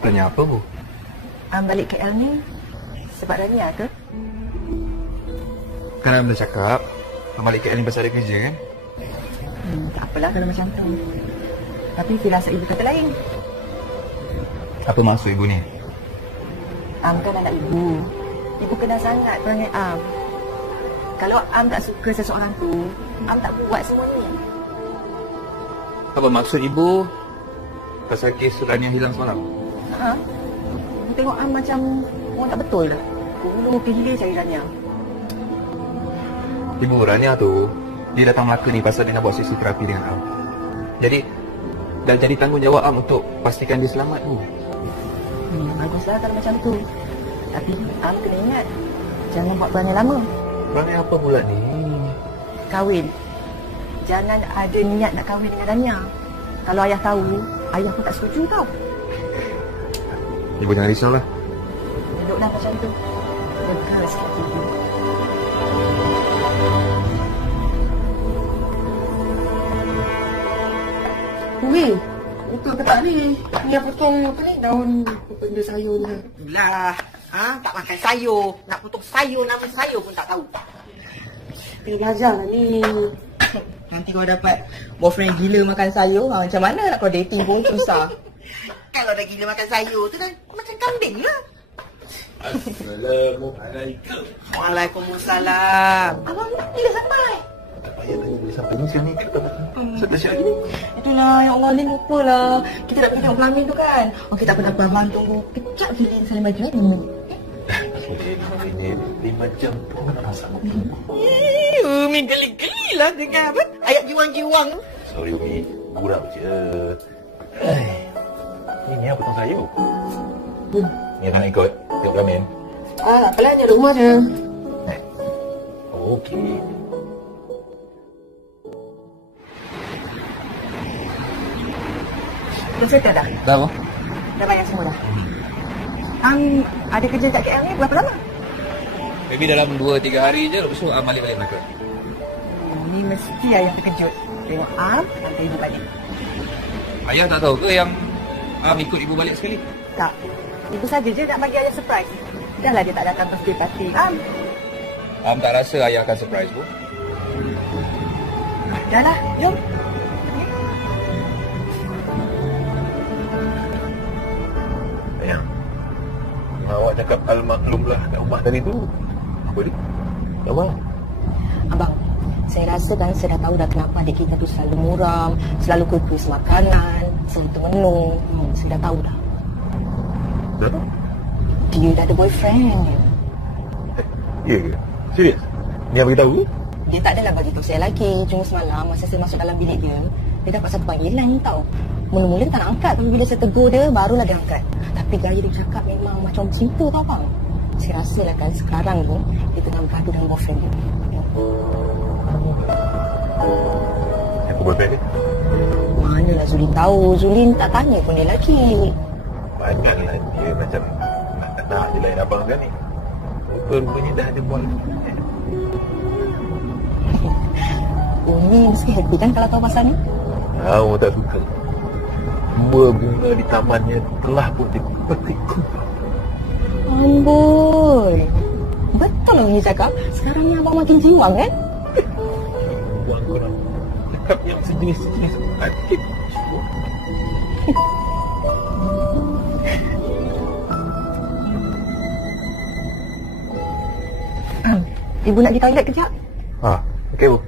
Tanya apa, Bu? Balik KL ni sebab Rania ke? Kan Am dah cakap, balik KL ni pasal ada kerja kan? Tak apalah kalau macam tu. Tapi firasat ibu kata lain. Apa maksud ibu ni? Am kan anak ibu. Ibu kenal sangat perangai Am. Kalau Am tak suka seseorang tu, Am tak buat semua ni. Apa maksud ibu pasal kes Rania hilang semalam? Ha? Tengok Am macam orang tak betul lah. Dulu ke hilir cari Rania. Ibu, Rania tu, dia datang Melaka ni pasal dia nak buat sesi terapi dengan Am. Jadi, dah jadi tanggungjawab Am untuk pastikan dia selamat, Bu. Baguslah kalau macam tu. Tapi Am kena ingat, jangan buat perangai lama. Perangai apa pula ni? Kahwin. Jangan ada niat nak kahwin dengan Rania. Kalau ayah tahu, ayah pun tak setuju tau. Ibu jangan risaulah. Duduklah macam tu. Lega sikit ibu. Weh, betul ke tak ni? Ni yang potong apa ni? Daun benda sayur ni. Lah, tak makan sayur. Nak potong sayur, nama sayur pun tak tahu. Kena belajar lah ni. Nanti kau dapat boyfriend gila makan sayur, macam mana nak kau dating pun susah. Kalau dah gila makan sayur tu kan macam kambing lah. Assalamualaikum. Waalaikumsalam. Abang bila sampai? Tak payah tanya boleh sampai ni sekarang ni. Sampai siap lagi ni. Itulah, ya Allah, ni lupalah. Kita nak pergi tengok pelamin tu kan. Okey, tak apa-apa, abang tunggu. Kejap je Lin saling baju lagi. 5 jam pun tak sanggup. Umi geli-geli lah dengan apa? Ayat jiwang-jiwang. Sorry Umi, gurau je. Ini apa potong sayur? Ni akan ikut tengok ramen. Tak apalah, ni ada rumah je. Okey. Dah settle dah? Dah apa? Dah bayar semua dah? Ada kerja kat KL ni berapa lama? Maybe dalam 2-3 hari je, lepas tu balik Melaka. Ni mesti ayah terkejut. Tengok nanti ibu balik. Ayah tak tahu ke yang ikut ibu balik sekali? Tak. Ibu saja je nak bagi ayah surprise. Dah lah dia tak datang birthday party. Tak rasa ayah akan surprise, Bu. Dah lah, jom. Ayah, awak cakap al-maklum lah kat rumah tadi tu. Apa dia? Apa? Abang, saya rasa kan saya dah tahu dah kenapa adik kita tu selalu muram, selalu kukus makanan, selalu termenung. Saya dah tahu dah. Dah tahu? Dia dah ada boyfriend. Ya ke? Serius? Ni yang beritahu? Dia tak adalah bagi tahu saya lagi. Cuma semalam masa saya masuk dalam bilik dia, dia dapat satu panggilan tau. Mula-mula dia tak nak angkat, tapi bila saya tegur dia, barulah dia angkat. Tapi gaya dia cakap memang macam cinta tau bang. Saya rasa lah kan sekarang tu, dia tengah bergaduh dengan boyfriend dia. Siapa boyfriend dia? Manalah Zulin tahu. Zulin tak tanya pun dia lelaki. Banyaklah dia macam nak je lain abang kan ni. Rupanya dah ada boyfriend. Umi mesti happy kan kalau tahu pasal ni? Tahu tak suka. Semua bunga di tamannya telah pun dipetik kumpul. Amboi. Betul lah Umi cakap. Sekarang ni abang makin jiwang kan? Buang korang. Cakap yang sejenis-sejenis. Adik. Ibu nak pergi toilet kejap? Okey Bu.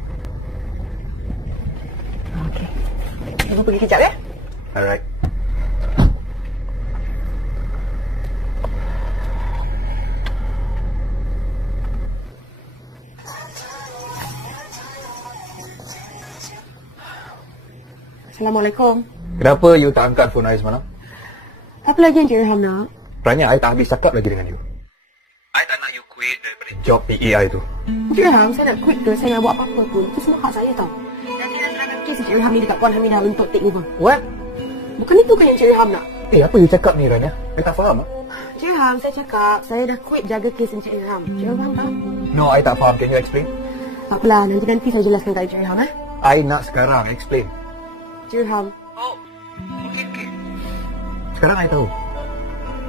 Okey. Ibu pergi kejap ya? Alright. Assalamualaikum. Kenapa you tak angkat phone I semalam? Apa lagi yang Cik Ilham nak? Rania, I tak habis cakap lagi dengan you. I tak nak you quit daripada job PEI tu. Cik Ilham, saya nak quit ke saya nak buat apa-apa pun. Itu semua hak saya tau. Dan dia nak serahkan kes Cik Ilham ni dekat Puan Hamidah untuk take over. What? Bukan itu kan yang Cik Ilham nak? Apa you cakap ni Rania? I tak faham. Cik Ilham, saya cakap saya dah quit jaga kes Cik Ilham. Cik Ilham faham tak? No, I tak faham. Can you explain? Tak apalah, nanti saya jelaskan kat Cik Ilham. I nak sekarang. Explain. Cik Ilham. Oh, okey. Sekarang I tahu.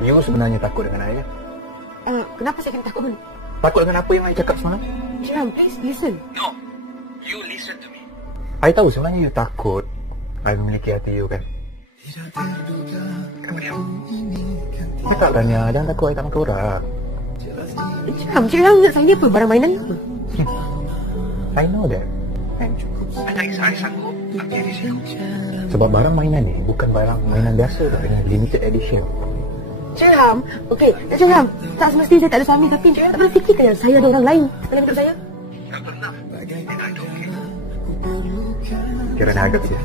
You sebenarnya takut dengan I. Kenapa saya kena takut? Takut dengan apa yang I cakap semalam? Jiran, please listen. No. You listen to me. I tahu sebenarnya you takut I memiliki hati you kan. Kamu diam. I tak tanya. Jangan takut I tak makan orang. Jiran ingat saya apa? Barang mainan apa? I know that. I sanggup ambil risiko. Sebab barang mainan ni bukan barang mainan biasa dengan limited edition. Jiran, okey. Jiran, tak semestinya saya tak ada suami tapi Jiran tak pernah fikirkan yang saya ada orang lain dalam hidup saya? Tak pernah. And I don't care. Kira agak sih.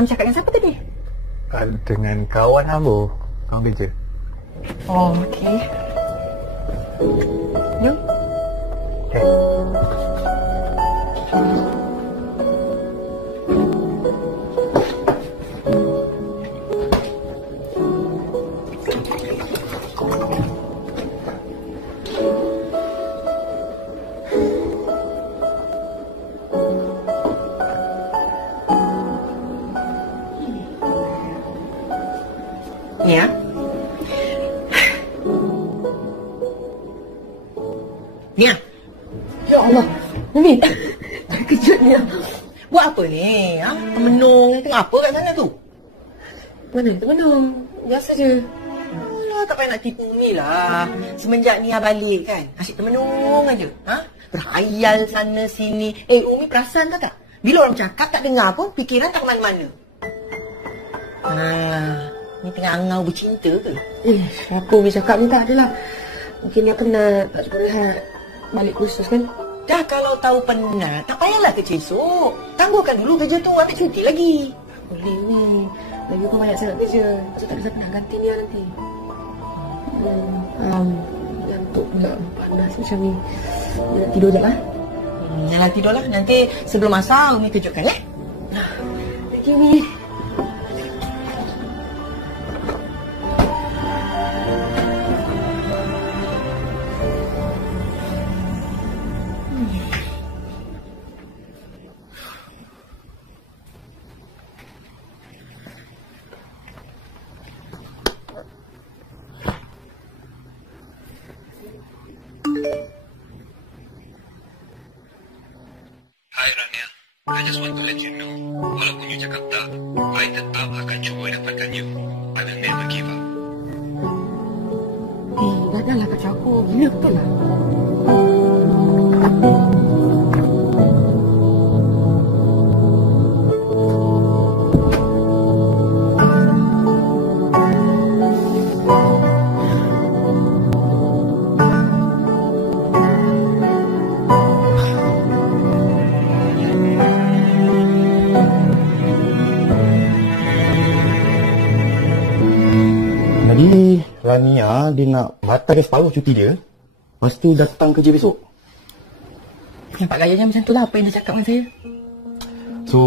Cakap dengan siapa tadi? Dengan kawan Ambo. Kawan kerja. Oh, okey. You? Okay. Nia? Nia? Ya Allah. Mimi, terkejutnya. Buat apa ni? Ha? Termenung. Tengok apa kat sana tu? Mana? Termenung. Biasa je. Alah, tak payah nak tipu Umi lah. Semenjak Nia balik kan, asyik termenung aja. Ha? Berhayal sana sini. Umi perasan tak? Bila orang cakap tak dengar pun, fikiran tak ke mana-mana. Ni tengah angau bercinta ke? Apa Umi cakap ni tak adalah. Mungkin dia penat, tak cukup rehat. Balik kursus kan? Dah kalau tahu penat, tak payahlah kerja esok. Tangguhkan dulu kerja tu, ambil cuti lagi. Boleh ni. Lagi pun banyak sangat kerja. Lepas tu tak ada siapa nak ganti Nia nanti. Ngantuk pula. Panas macam ni. Dia nak tidur sekejap lah. Jangan tidur lah. Nanti sebelum asar, Umi kejutkan Thank you, Umi. Hai Rania, I just want to let you know, walaupun you cakap tak, I tetap akan cuba dapatkan you. I will never give up. Janganlah kacau aku. Gila betul lah. Jadi Rania dia nak batalkan separuh cuti dia. Lepas tu datang kerja besok. Nampak gayanya macam tu lah apa yang dia cakap dengan saya. So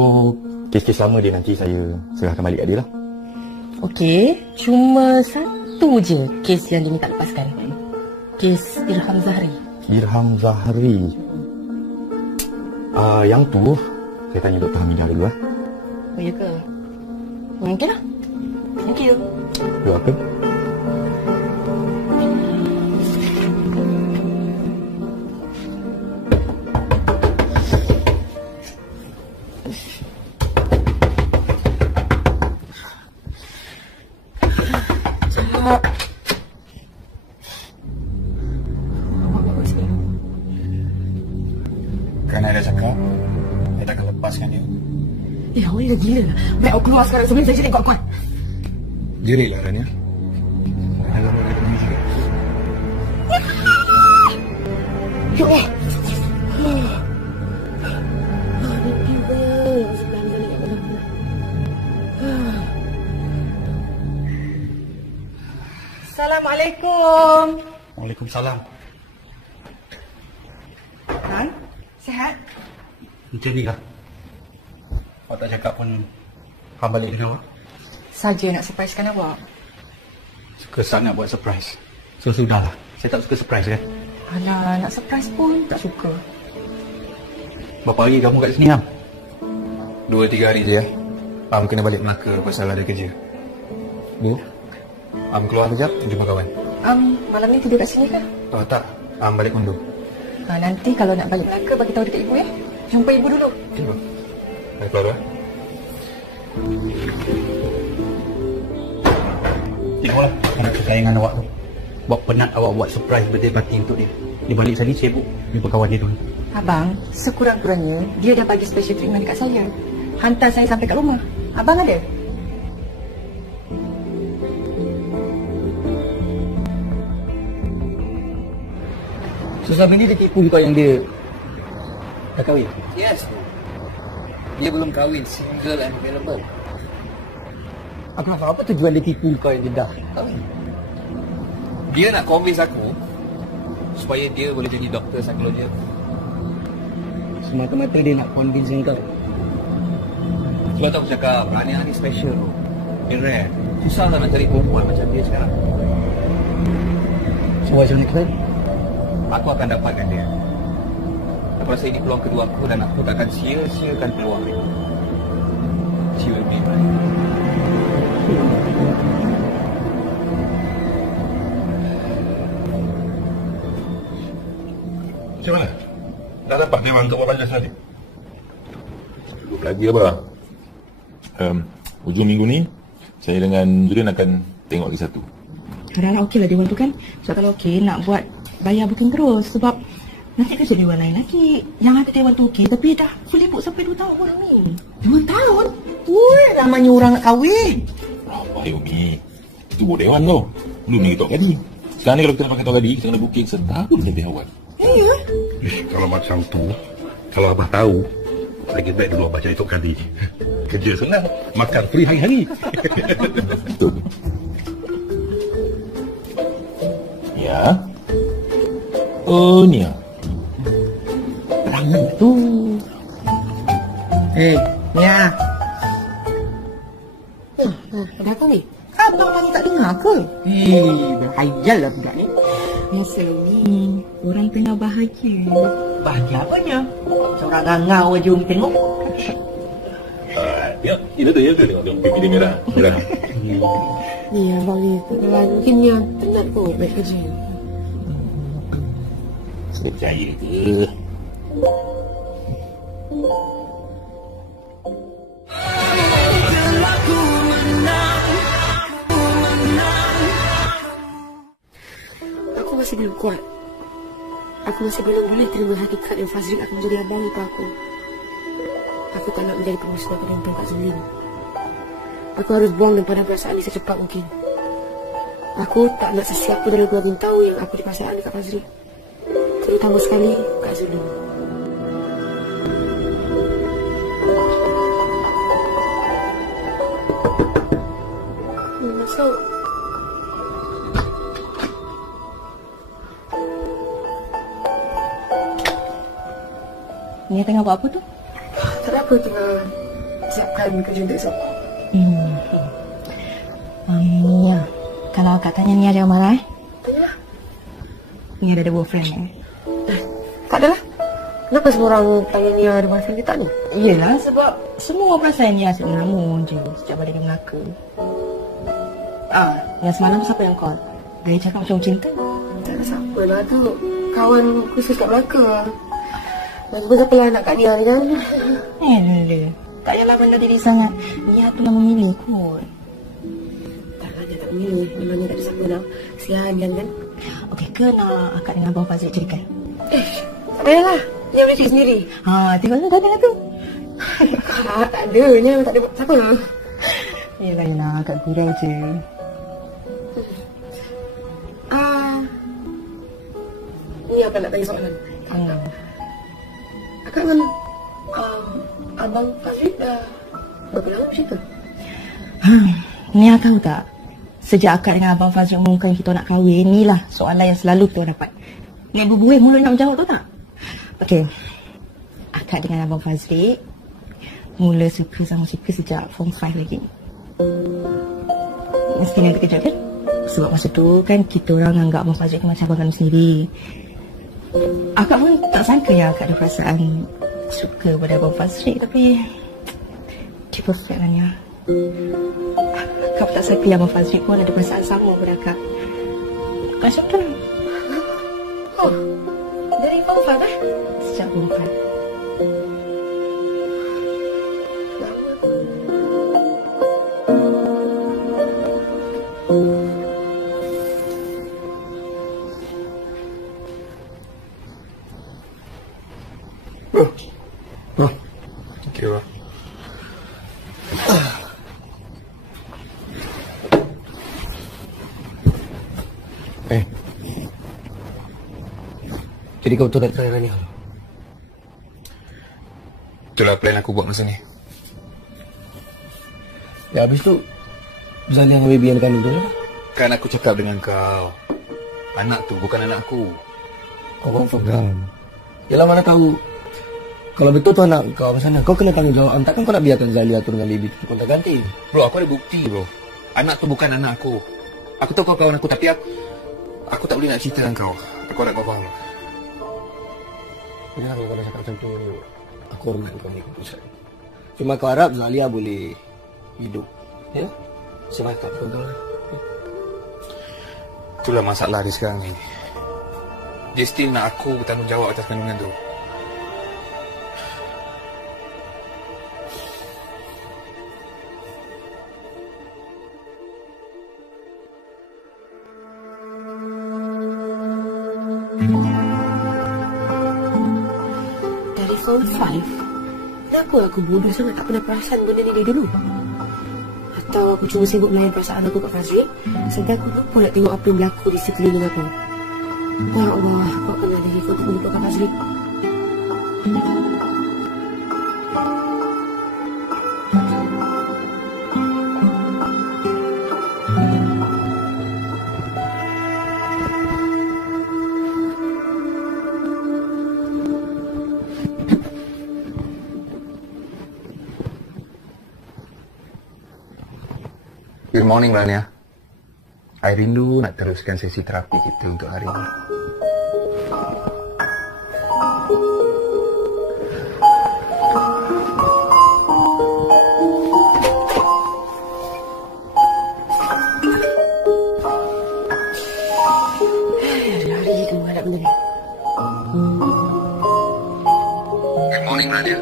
kes-kes lama dia nanti saya serahkan balik kat dia lah. Okey, cuma satu je kes yang dia minta lepaskan. Kes Irham Zahri. Irham Zahri. Yang tu saya tanya Dr. Hamidah dulu lah. Oh ya ke? Mungkin lah. Thank you. You're welcome. Kerana I dah cakap, I takkan lepaskan dia. Awak ni dah gila lah. Baik awak keluar sekarang sebelum saya jadi kuat-kuat. Dirilah Rania. Dalam orang ini juga. Ya Allah. Assalamualaikum. Waalaikumsalam. Han, sihat? Macam ni lah. Awak tak cakap pun Han balik dengan awak. Saja nak surprisekan awak. Kesan nak buat surprise. So, sudahlah. Saya tak suka surprise kan. Alah, nak surprise pun tak suka. Berapa hari kamu kat sini, Am? 2-3 hari je ya. Am kena balik Melaka pasal ada kerja. Bu, Am keluar sekejap, jumpa kawan. Malam ni tidur kat sini ke? Oh tak, Am balik kondo. Nanti kalau nak balik Melaka, bagi tahu dekat ibu ya. Jumpa ibu dulu. Jumpa. Saya keluar. Tengoklah anak kesayangan awak tu. Buat penat awak buat surprise birthday party untuk dia. Dia balik tadi sibuk jumpa kawan dia dulu. Abang, sekurang-kurangnya dia dah bagi special treatment dekat saya. Hantar saya sampai kat rumah. Abang ada? So selama ni dia tipu kau yang dia dah kahwin? Yes. Dia belum kahwin, single and available. Aku nak tahu apa tujuan dia tipu kau yang dia dah kahwin? Dia nak convince aku supaya dia boleh jadi doktor psikologi. Semata-mata dia nak convince kau. Sebab tu aku cakap, Rania ni special tu. Dia rare. Susah lah nak cari perempuan macam dia sekarang. So what's your next plan? Aku akan dapatkan dia. Aku rasa ini peluang kedua aku dan aku tak akan sia-siakan peluang ni. She will be mine. Macam mana? Dah dapat memang untuk buat balas nanti? Lagi apa? Hujung minggu ni saya dengan Julian akan tengok lagi satu. Harap-harap okey lah Dewan tu kan. Sebab kalau okey nak buat bayar booking terus. Sebab nanti kerja Dewan lain lagi. Yang ada Dewan tu okey tapi dah boleh book sampai 2 tahun orang ni. 2 tahun? Ui, namanya orang nak kahwin. Apa Umi? Itu buat dewan tu. Belum ni kita tadi. Sekarang ni kalau kita nak pakai tok tadi, kita kena booking setahun lebih awal. Ya? Kalau macam tu, kalau Abah tahu, lagi baik dulu Abah cari tok kadi. Kerja senang, makan free hari-hari. Betul. Ya. Oh, ni ya. Tu. Nia. Ada apa ni? Abang lagi tak dengar ke? Berhayal lah budak ni. Biasa ni orang tengah bahagia. Bahagia apanya? Seorang rangau aja Umi tengok. Ya, itu tu, tengok pipi dia merah. Merah. Ni abang ni. Mungkin dia penat kot baik kerja. Saya percaya ke? Aku masih belum kuat. Aku masih belum boleh terima hakikat yang Fazril akan menjadi abang ipar aku. Aku tak nak menjadi pemusnah penonton Kak Zulin. Aku harus buang daripada perasaan ini secepat mungkin. Aku tak nak sesiapa dari keluarga tahu yang aku dipasang dekat Fazril. Terutama sekali Kak Zulin. Masuk. Ni tengah buat apa tu? Tak ada apa, tengah siapkan kerja untuk esok. Nia, kalau Kak tanya Nia jangan marah Tanya. Nia ada boyfriend Tak adalah. Kenapa semua orang tanya Nia ada boyfriend ke tak ni? Yelah sebab semua perasan Nia asyik mengamun je sejak balik dari Melaka. Yang semalam siapa yang call? Dia cakap macam cinta. Tak ada siapa lah tu. Kawan khusus kat Melaka. Lagipun siapa lah nak kat Nia ni kan? Tak payahlah benda diri sangat. Nia tu yang memilih kot. Taklah dia tak memilih. Memangnya tak ada siapa nak. Kesian kan? Okey ke nak akak dengan Abang Fazil ceritakan? Tak payahlah. Nia boleh cerita sendiri. Tengok dah dengar tu. Tak ada. Nia tak ada siapa lah. Yelah akak gurau je. Nia apa nak tanya soalan? Akak dengan Abang Fazril dah berapa lama bercinta? Nia tahu tak? Sejak akak dengan Abang Fazril umumkan kita nak kahwin, inilah soalan yang selalu kita dapat. Nia berbuih mulut nak menjawab tu tak? Okey. Akak dengan Abang Fazril mula suka sama suka sejak form 5 lagi. Mesti yang terkejut kan? Sebab masa tu kan kita orang anggap Abang Fazli macam abang kandung sendiri. Akak pun tak sangka yang akak ada perasaan suka pada Abang Fazli. Tapi dia perfect lah Nia. Akak pun tak sangka yang Abang Fazli pun ada perasaan sama pada akak. Macam tu lah. Oh, dari Form 5 Sejak Form 5. Okay, bro. Jadi kau betul nak try Rania? Itulah plan aku buat masa ni. Ya habis tu Zalia dengan baby yang kandung tu lah. Kan aku cakap dengan kau, anak tu bukan anak aku. Kau confirm kan? Yalah mana tahu. Kalau betul tu anak kau macam mana? Kau kena tanggungjawab. Takkan kau nak biarkan Zalia tu dengan baby tu kontak ganti? Bro, aku ada bukti bro. Anak tu bukan anak aku. Aku tahu kau kawan aku, tapi aku tak boleh nak cerita dengan kau. Aku harap kau faham. Jangan kalau kau dah cakap macam tu, aku hormat kau ni keputusan. Cuma kau harap Zalia boleh hidup. Ya? Sebab tak betul lah. Itulah masalah dia sekarang ni. Dia still nak aku bertanggungjawab atas kandungan tu. Dari Form 5, kenapa aku bodoh sangat tak pernah perasan benda ni dari dulu? Atau aku cuma sibuk melayan perasaan aku kat Fazli, sehingga aku lupa nak tengok apa yang berlaku di sekeliling aku. Ya Allah, kuatkanlah diri aku untuk melupakan Fazli. Good morning, Rania. I rindu nak teruskan sesi terapi kita untuk hari ini. Lari tu hadap benda ni. Good morning, Rania.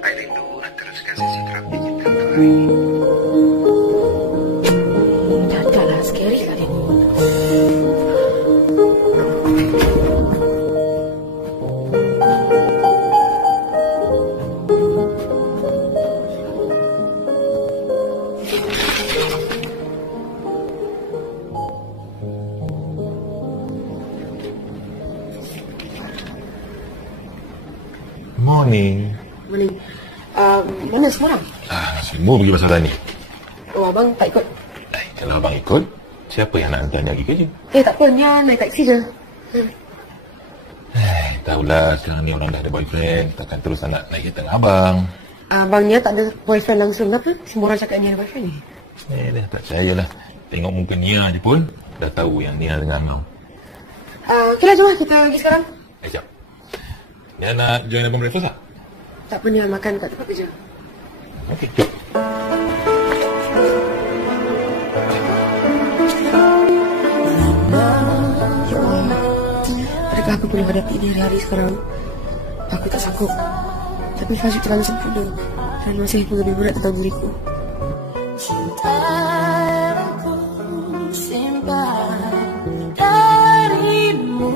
I rindu nak teruskan sesi terapi kita untuk hari ini. Morning. Morning. Mana sekarang? Semua pergi pasal Rani. Oh, abang tak ikut. Kalau abang ikut, siapa yang nak hantar dia pergi kerja? Tak apa, Nia naik taksi je. Tahulah sekarang ni orang dah ada boyfriend, takkan terus nak naik kereta dengan abang. Abang Nia tak ada boyfriend langsung, kenapa? Semua orang cakap Nia ada boyfriend ni. Dah tak percayalah. Tengok muka Nia je pun, dah tahu yang Nia dengan kau. Okeylah, jom lah, kita pergi sekarang. Sekejap. Nia nak join abang breakfast tak? Tak apa, Nia makan kat tempat kerja. Okey, jom. Adakah aku perlu hadapi dia hari-hari sekarang? Aku tak sanggup. Tapi Fazli terlalu sempurna dan masih pun lebih berat tentang diriku. Cintaku simpan darimu.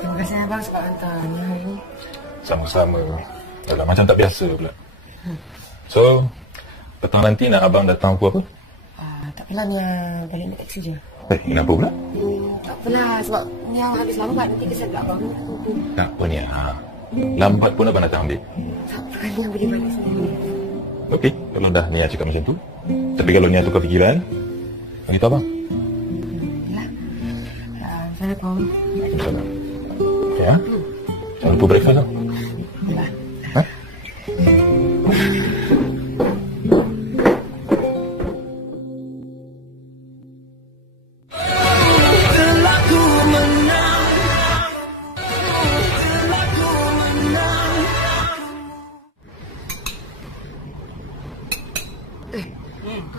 Terima kasih abang sebab hantar Nia hari ni. Sama-sama. Dah macam tak biasa pula. So, petang nanti nak abang datang aku apa? Tak apalah, Nia balik naik taksi je. Kenapa pula? Tak apalah, sebab Nia habis lambat nanti kesan kat abang. Tak apa Nia. Lambat pun abang datang ambil. Tak apa, Nia boleh balik sendiri. Okey, kalau dah Nia cakap macam tu. Tapi kalau Nia tukar fikiran, beritahu abang. Yalah. Assalamualaikum. Salam. Ya? Jangan lupa breakfast tau. Yalah. Ha?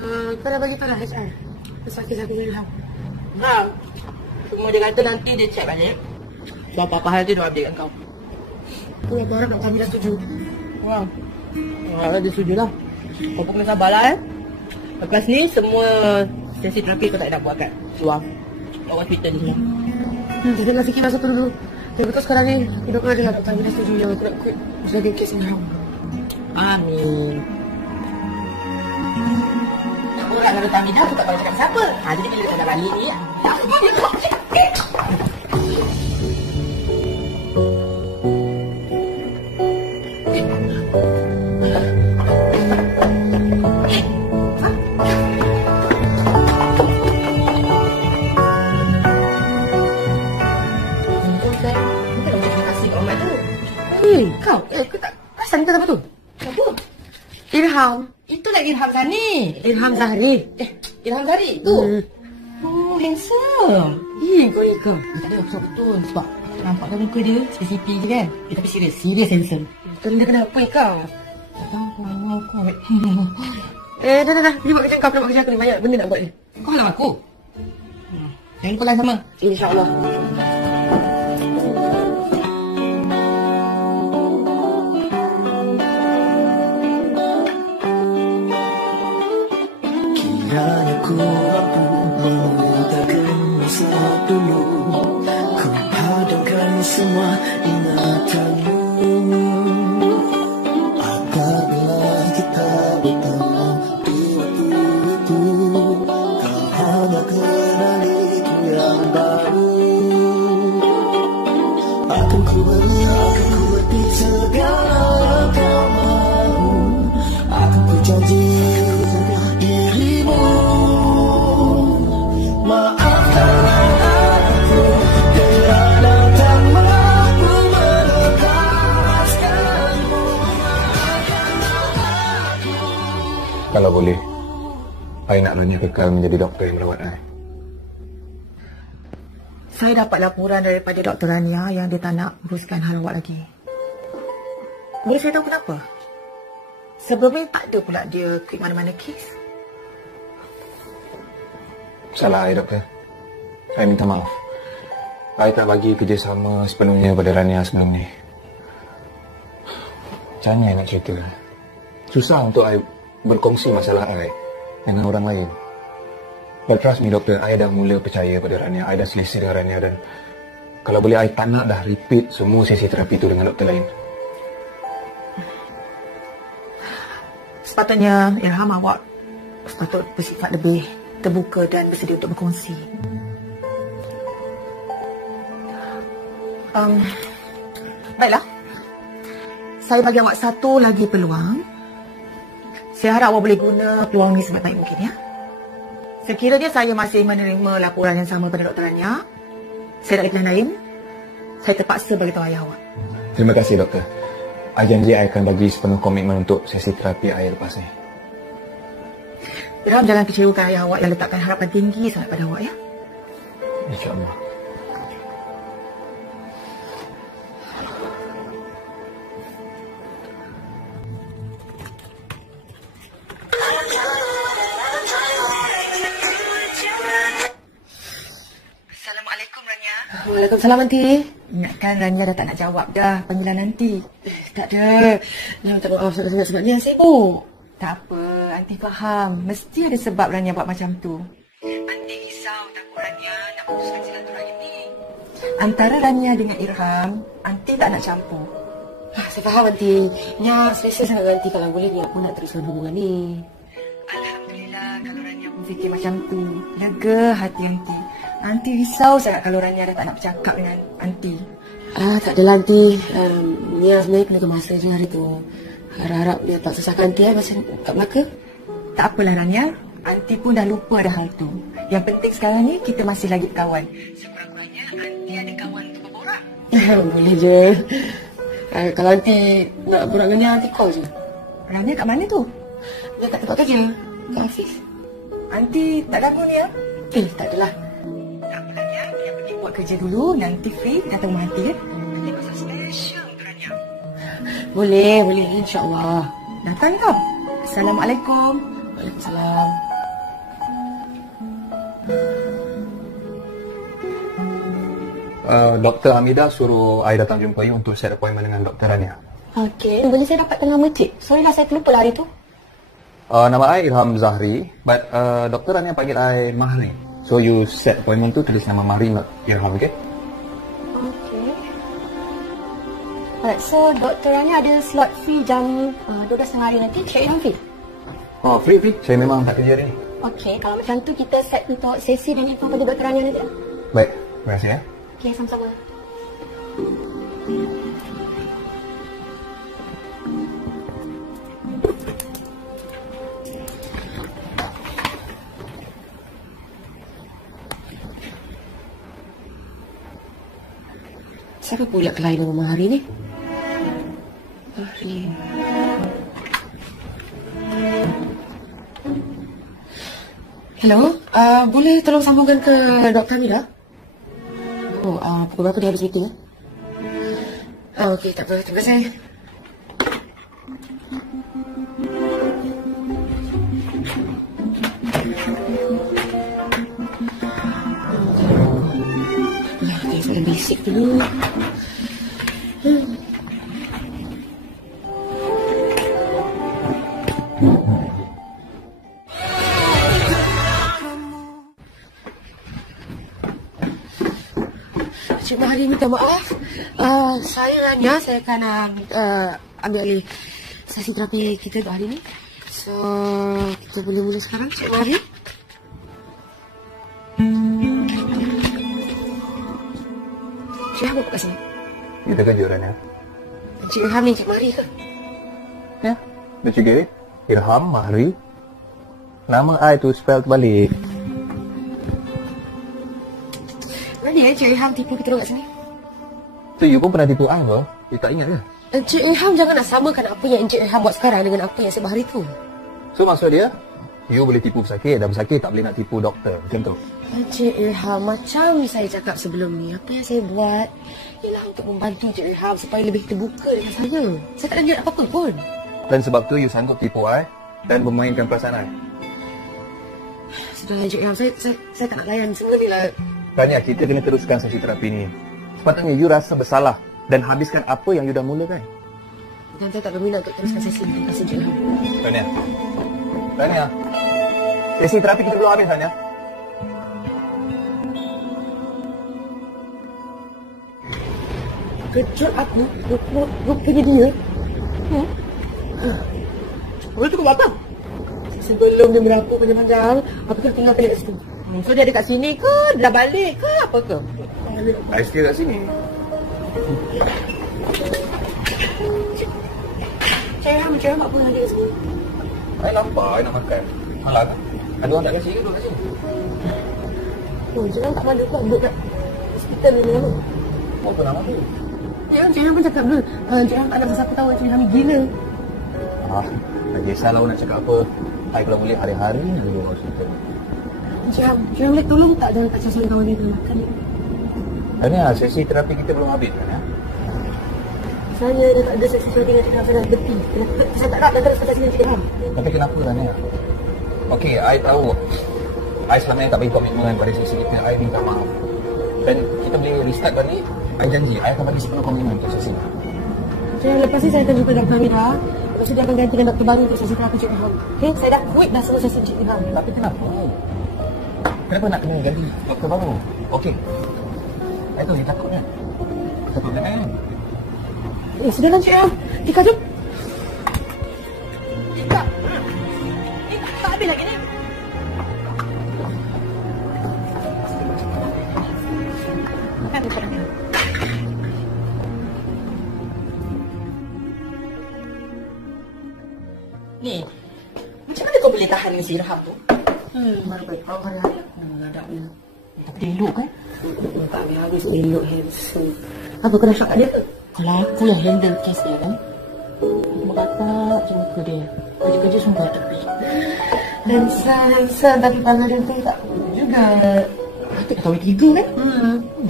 Kau dah bagi tahu lah HR pasal kes aku Ilham. Cuma dia kata nanti dia check balik. So apa-apa hal dia update kat kau. Aku berapa orang nak kami dah setuju. Wah. Dia setuju lah. Kau pun kena sabar lah Lepas ni semua sesi terapi kau tak nak buat kat luar. Kat hospital ni semua. Jadi nak fikir masa tu dulu. Tapi betul sekarang ni aku dah pernah dengar kami dah setuju yang aku nak quit sebagai kes Ilham. Amin. Orang kalau tak minat aku tak tahu cakap siapa. Jadi bila dia dah balik ni Kau tak perasan kata apa tu? Siapa? Ilham. Itulah Ilham Zani. Ilham Zahri. Ilham Zari tu. Oh, handsome. Kau ni kau. Tak ada betul-betul sebab nampak dah muka dia CCP je kan. Tapi serius handsome. Kau ni kenapa kau? Tak tahu kau. Dah. Ni buat kerja kau, nak buat kerja aku ni. Banyak benda nak buat ni. Kau halang aku. Jangan lupa sama. InsyaAllah. Kiranya ku mampu memudarkan masa dulu, ku padamkan semua ingatanmu. Apabila kita bertemu di waktu itu, kau hanya kenaliku yang baru. Akan ku beri segala yang kau mahu. Akan ku janji dirimu. Maafkan aku kerana tak mampu melepaskanmu. Kalau boleh, saya nak Rania kekal menjadi doktor yang merawat saya. Saya dapat laporan daripada Dr. Rania yang dia tak nak uruskan hal awak lagi. Boleh saya tahu kenapa? Sebelum ni tak ada pula dia quit mana-mana kes. Salah saya, doktor. Saya minta maaf. Saya tak bagi kerjasama sepenuhnya pada Rania sebelum ni. Macam mana nak cerita? Susah untuk saya berkongsi masalah saya dengan orang lain. But trust me, doktor, saya dah mula percaya pada Rania. Saya dah selesa dengan Rania dan kalau boleh, saya tak nak dah repeat semua sesi terapi itu dengan doktor lain. Sepatutnya Ilham awak sepatut bersifat lebih terbuka dan bersedia untuk berkongsi. Baiklah. Saya bagi awak satu lagi peluang. Saya harap awak boleh guna peluang ni sebaik-baik mungkin ya. Sekiranya saya masih menerima laporan yang sama pada Dr. Rania, saya tak ada pilihan lain. Saya terpaksa bagi tahu ayah awak. Terima kasih, doktor. Saya janji saya akan bagi sepenuh komitmen untuk sesi terapi saya lepas ni. Ilham jangan kecewakan ayah awak yang letakkan harapan tinggi sangat pada awak ya. InsyaAllah. Assalamualaikum Rania. Waalaikumsalam Aunty. Ingatkan Rania dah tak nak jawab dah panggilan nanti. Tak ada. Minta maaf sebab ni yang sibuk. Tak apa, Aunty faham. Mesti ada sebab Rania buat macam tu. Aunty risau takut Rania nak putuskan silaturahim ni. Antara Rania dengan Ilham, Aunty tak nak campur. Saya faham Aunty. Nya selesa sangat dengan Aunty. Kalau boleh Nya pun nak teruskan hubungan ni. Alhamdulillah kalau Rania pun fikir macam tu. Lega hati Aunty. Aunty risau sangat kalau Rania dah tak nak bercakap dengan Aunty. Tak adalah Aunty. Nya sebenarnya kena ke masa je hari tu. Harap-harap dia tak susahkan Aunty masa kat Melaka. Tak apalah Rania. Aunty pun dah lupa dah hal tu. Yang penting sekarang ni kita masih lagi kawan. Sekurang-kurangnya Aunty ada kawan untuk berborak. Boleh je. Kalau Aunty nak borak dengan Nya, Aunty call je. Rania kat mana tu? Dia kat tempat kerja. Kat office. Aunty tak ganggu ni ya? Tak adalah. Tak apalah Nia. Yang penting buat kerja dulu. Nanti free datang rumah Aunty ya. Nanti masak special untuk Rania. Boleh. InsyaAllah. Datang kau. Assalamualaikum. Waalaikumsalam. Dr. Hamidah suruh I datang jumpa you untuk set appointment dengan Dr. Rania. Okey, boleh saya dapat tengah masjid? Sorry lah, saya terlupa lah hari tu. Nama I Ilham Zahri, but Dr. Rania panggil I Mahri. So you set appointment tu tulis nama Mahri, not Ilham, okay? Okey. Alright, so Dr. Rania ada slot free jam 12.30 hari nanti. Cik Ilham free? Oh, free. Saya memang tak kerja hari ni. Okey, kalau macam tu kita set untuk sesi dan info pada Dr. Rania nanti. Baik, terima kasih ya. Okey, sama-sama. Siapa pula klien rumah hari ni? Hari. Hello, boleh tolong sambungkan ke Dr. Hamidah? Oh, pukul berapa dia habis meeting? Okey, tak apa. Terima kasih. Okey, soalan basic dulu. Cik Mahri minta maaf. Saya Rania, saya akan ambil alih sesi terapi kita untuk hari ni. So, kita boleh mula sekarang, Cik Mahri. Cik Ilham apa kat sini? Kita kerja Rania. Cik Ilham ni Cik Mahri ke? Ya, dia juga Ilham Mahri. Nama I tu spell terbalik. Mana Cik Ilham tipu kita orang kat sini? Tu you pun pernah tipu I ke? You tak ingat ke? Cik Ilham jangan nak samakan apa yang Cik Ilham buat sekarang dengan apa yang sebab hari tu. So maksud dia, you boleh tipu pesakit dan pesakit tak boleh nak tipu doktor. Macam tu. Cik Ilham, macam saya cakap sebelum ni, apa yang saya buat ialah untuk membantu Cik Ilham supaya lebih terbuka dengan saya. Saya tak ada niat apa-apa pun. Dan sebab tu you sanggup tipu I dan memainkan perasaan I. Sudahlah Cik Ilham, saya tak nak layan semua ni lah. Rania, kita kena teruskan sesi terapi ni. Sepatutnya you rasa bersalah dan habiskan apa yang you dah mulakan. Dan saya tak berminat untuk teruskan sesi ni. Terima kasih Cik Ilham. Rania, sesi terapi kita belum habis Rania. Kejut aku rupanya dia. Boleh tu ke belakang? Sebelum dia merapu panjang-panjang, aku kan tinggal kat situ. So dia ada kat sini ke? Dia dah balik ke? Apa ke? I still kat sini. Cik Ilham apa yang ada kat sini? I lapar, I nak makan. Malah kan? Ada orang tak kasi ke duduk kat sini? Oh, Cik Ilham tak malu pula duduk kat hospital ni dulu. Apa nama tu? Ya, Cik Ilham pun cakap dulu. Cik Ilham tak ada siapa tahu Cik Ilham ni gila. Tak kisahlah nak cakap apa. I kalau boleh hari-hari ni duduk hospital. Cik Ilham boleh tolong tak jangan tak casan kawan dia makan ni? Rania, sesi terapi kita belum habis kan? Saya dah tak ada sesi terapi dengan Cik Ilham. Saya dah berhenti. Saya tak nak dah terus kata dengan Cik Ilham. Tapi kenapa Rania? Okey, I tahu I selama ni tak bagi komitmen pada sesi kita. I minta maaf. Dan kita boleh restart balik. I janji, I akan bagi 10 komitmen untuk sesi ni. Lepas ni saya akan jumpa Dr. Hamidah. Lepas tu dia akan gantikan doktor baru untuk sesi terapi Cik Ilham. Okay, saya dah quit dah semua sesi Cik Ilham. Tapi kenapa? Kenapa nak kena ganti doktor baru? Okey. Itu dia takut kan? Takut kan? Sudahlah Cik Ilham. Tika, jom. Tika. Tak habis lagi ni. Makan dekat ni. Ni, macam mana kau boleh tahan dengan si Ilham tu? Mana baik kau hari-hari aku mengadap dia. Tapi dia elok kan? Tak habis-habis elok, handsome. Apa kau dah syak kat dia ke? Kalau aku lah handle kes dia kan? Berkatak je muka dia. Kerja-kerja semua tepi. Handsome, tapi tangan dia tu tak juga. Kita kata awal 3 kan?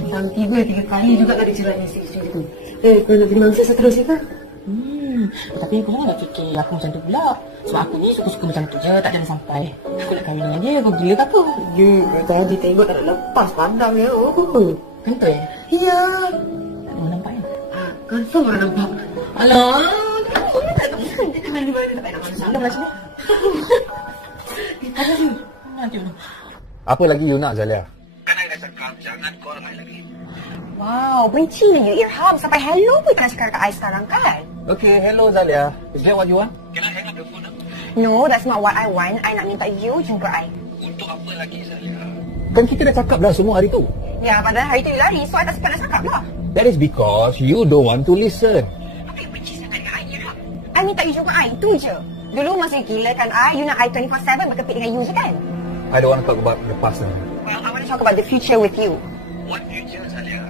Tahun 3 kali juga tak ada cerai isteri tu. Kau nak jadi manusia seterusnya ke? Tapi kau jangan nak fikir aku macam tu pula. Sebab aku ni suka-suka macam tu je, tak jalan sampai. Aku nak kahwin dengan dia, kau gila ke aku? Ya, tadi tengok tak nak lepas pandang ya. Oh. Betul? Ya. Tak mau nampak kan? Confirm orang nampak. Alah. Tak tahu dia mana mana tak payah nak macam Salam lah sini. Ada tu. Nanti dulu. Apa lagi you nak, Zalia? Kan I dah cakap, jangan call I lagi. Wow, benci lah you Irham. Sampai hello pun tak nak cakap kat I sekarang kan? Okay, hello Zalia. Is that what you want? Can I hang up the phone now? No, that's not what I want. I nak minta you jumpa I. Untuk apa lagi, Zalia? Kan kita dah cakap dah semua hari tu. Ya, padahal hari tu you lari. So, I tak sempat nak cakap lah. That is because you don't want to listen. Apa yang benci sangat dengan I, Irham? I minta you jumpa I. Itu je. Dulu masa you gila kan I, you nak I 24/7 berkepit dengan you je kan? I don't want to talk about the past now. Well, I want to talk about the future with you. What future, Zalia?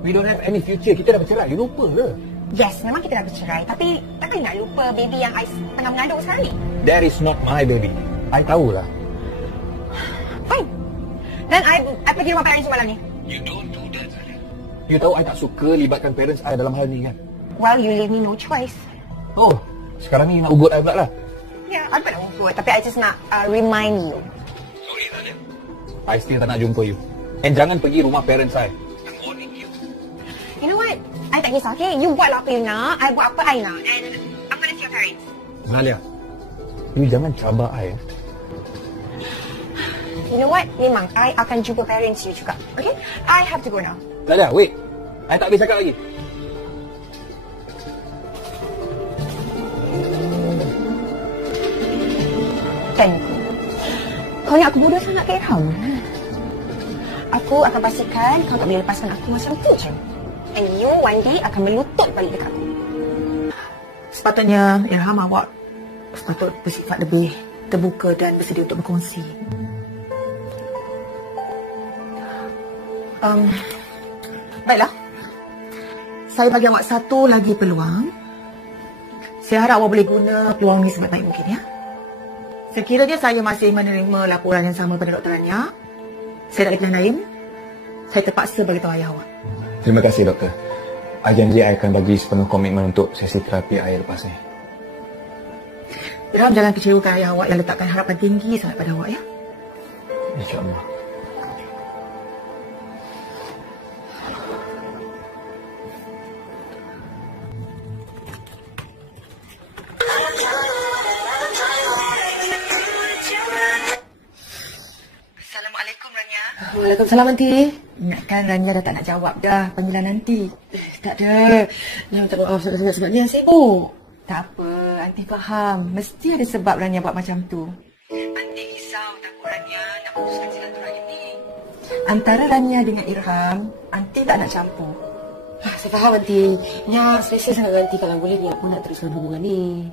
We don't have any future. Kita dah bercerai. You lupa ke? Yes, memang kita dah bercerai. Tapi nak lupa baby yang I tengah mengandung sekarang ni. That is not my baby. I tahulah. Fine. Dan I pergi rumah parents malam ni. You don't do that, Zalia. You tahu I tak suka libatkan parents I dalam hal ni kan? Well, you leave me no choice. Oh, sekarang ni nak ugut I pula lah. Ya, I bukan nak ugut. Tapi I just nak remind you. Sorry, Zalia. I still tak nak jumpa you. And jangan pergi rumah parents I. I'm warning you. You know what? I tak kisah, okay? You buatlah apa you nak. I buat apa I nak. And I'm gonna see your parents. Zalia, you jangan cabar I. You know what? Memang I akan jumpa parents you juga. Okay? I have to go now. Zalia, wait. I tak habis cakap lagi. Kan? Kau ni aku bodoh sangat ke Irham? Aku akan pastikan kau tak boleh lepaskan aku macam tu je. And you one day akan melutut balik dekat aku. Sepatutnya Irham awak sepatut bersifat lebih terbuka dan bersedia untuk berkongsi. Baiklah. Saya bagi awak satu lagi peluang. Saya harap awak boleh guna peluang ini sebaik-baik mungkin ya. Sekiranya saya masih menerima laporan yang sama pada Dr. Rania, saya tak ada pilihan lain. Saya terpaksa bagi tahu ayah awak. Terima kasih, Doktor. I janji I akan bagi sepenuh komitmen untuk sesi terapi I lepas ni. Irham, jangan kecewakan ayah awak yang letakkan harapan tinggi sangat pada awak ya. InsyaAllah. Assalamualaikum, Rania. Waalaikumsalam, Aunty. Ingatkan Rania dah tak nak jawab dah panggilan nanti. Tak ada. Dia minta maaf sebab dia sibuk. Tak apa, Aunty faham. Mesti ada sebab Rania buat macam tu. Aunty risau takut Rania nak putuskan silaturahim ni. Antara Rania dengan Irham, Aunty tak nak campur. Saya faham, Aunty. Nya selesa sangat dengan Aunty kalau boleh dia pun nak teruskan hubungan ni.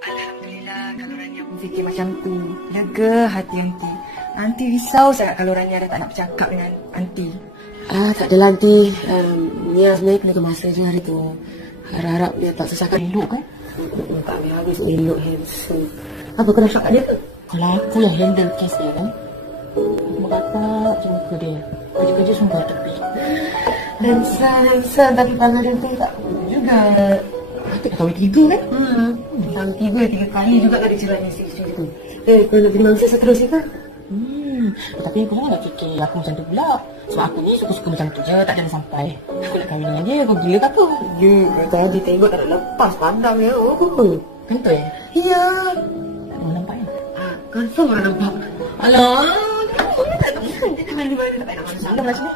Alhamdulillah kalau Rania pun Fikir macam tu. Jaga hati Aunty. Aunty risau sangat kalau Rania dah tak nak bercakap dengan Aunty. Tak adalah, Aunty. Nia sebenarnya kena ke masa je hari tu. Harap-harap dia tak sesakkan elok kan? Tak habis elok handsome. Apa kau nak cakap dia ke? Kalau aku yang handle kes dia kan? Meratak je muka dia. Kerja-kerja semua tepi. Handsome. Tapi panggil dia tu tak juga. Kita kata awak tiga kan? Tahun tiga kali juga tak diceraikan isteri tu. Kau nak jadi mangsa seterusnya ke? Tapi kau jangan nak fikir aku macam tu pula. Sebab aku ni suka-suka macam tu je, tak jalan sampai. Aku nak kahwin dengan dia, kau gila ke aku? Ya, tadi tengok tak nak lepas pandang ya. Oh. Betul? Ya. Tak mau nampak kan? Confirm orang nampak. Alah. Tak tahu dia mana tak payah nak macam Salam lah sini.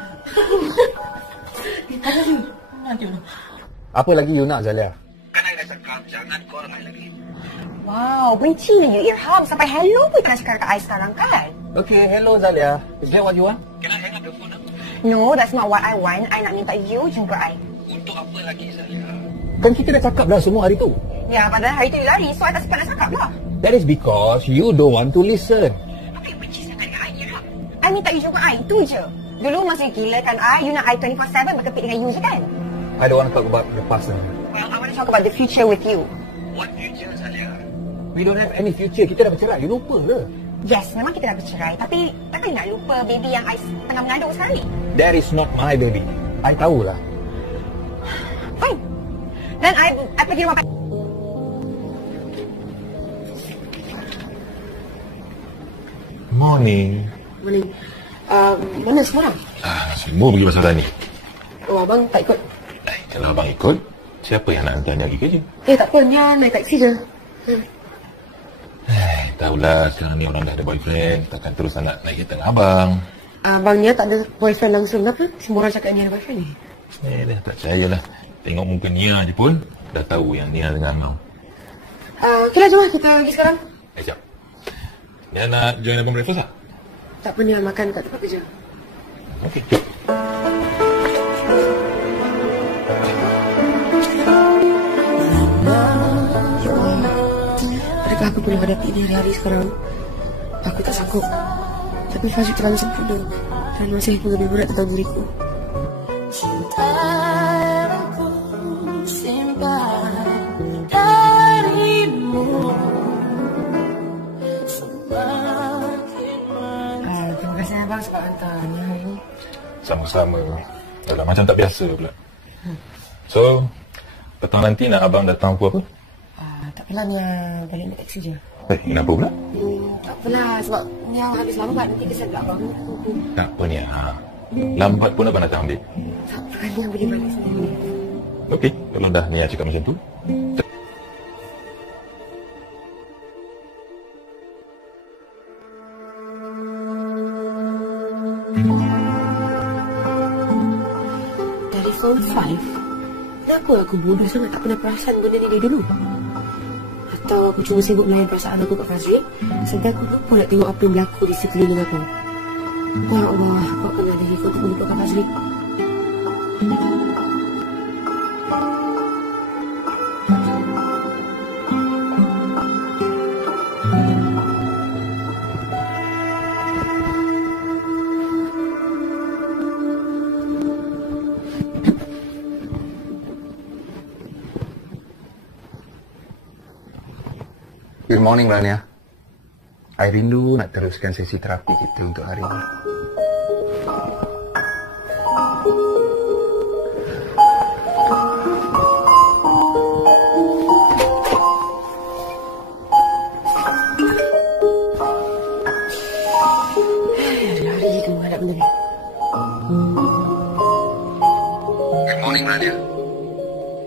Ada tu. Nanti dulu. Apa lagi you nak, Zalia? Kan I dah cakap, jangan call I lagi. Wow, benci lah you Irham. Sampai hello pun tak nak cakap kat I sekarang kan? Okay, hello Zalia. Is that what you want? Can I hang up the phone now? No, that's not what I want. I nak minta you jumpa I. Untuk apa lagi, Zalia? Kan kita dah cakap dah semua hari tu. Ya, padahal hari tu you lari. So, I tak sempat nak cakap lah. That is because you don't want to listen. Apa yang benci sangat dengan I, Irham? I minta you jumpa I. Itu je. Dulu masa you gila kan I, you nak I 24/7 berkepit dengan you je kan? I don't want to talk about the past now. Well, I want to talk about the future with you. What future, Zalia? We don't have any future. Kita dah bercerai. You lupa ke? Yes, memang kita dah bercerai. Tapi nak lupa baby yang I tengah mengandung sekarang ni. That is not my baby. I tahulah. Fine. Dan I pergi rumah Morning. Morning. Mana semua orang? Semua pergi pasar tani. Oh, abang tak ikut? Kalau abang ikut, siapa yang nak hantar Nia pergi kerja? Tak apa, Nia naik taksi je. Tahulah sekarang ni orang dah ada boyfriend, takkan terus nak naik kereta dengan abang. Abang Nia tak ada boyfriend langsung, kenapa? Semua orang cakap Nia ada boyfriend ni. Dah tak percayalah. Tengok muka Nia je pun, dah tahu yang Nia dengan abang. Okey lah, jom lah kita pergi sekarang. Siap. Nia nak join abang breakfast tak? Tak apa, Nia makan kat tempat kerja. Okey, jom. Adakah aku boleh hadapi dia hari-hari sekarang? Aku tak sanggup. Tapi Fazrul terlalu sempurna dan masih pun lebih berat tentang diriku. Cinta yang ku simpan darimu semakin Terima kasih abang sebab hantar Nia hari ni. Sama-sama. Dah macam tak biasa pula. So, petang nanti nak abang datang pukul apa? Tak apalah, Nia balik naik taksi je. Kenapa pula? Tak apalah, sebab Nia habis lambat nanti kesan pula abang. Tak apa Nia. Lambat pun abang datang ambil. Tak apa, Nia boleh balik sendiri. Okey, kalau dah Nia cakap macam tu. Dari form 5, kenapa aku bodoh sangat tak pernah perasan benda ni dari dulu? Atau aku cuma sibuk melayan perasaan aku kat Fazrul, sehingga aku lupa nak tengok apa yang berlaku di sekeliling aku. Ya Allah, aku pernah ada effort untuk melupakan Fazrul. Good morning, Rania. I rindu nak teruskan sesi terapi kita untuk hari ini. Lari je kamu hadap benda ni. Good morning, Rania.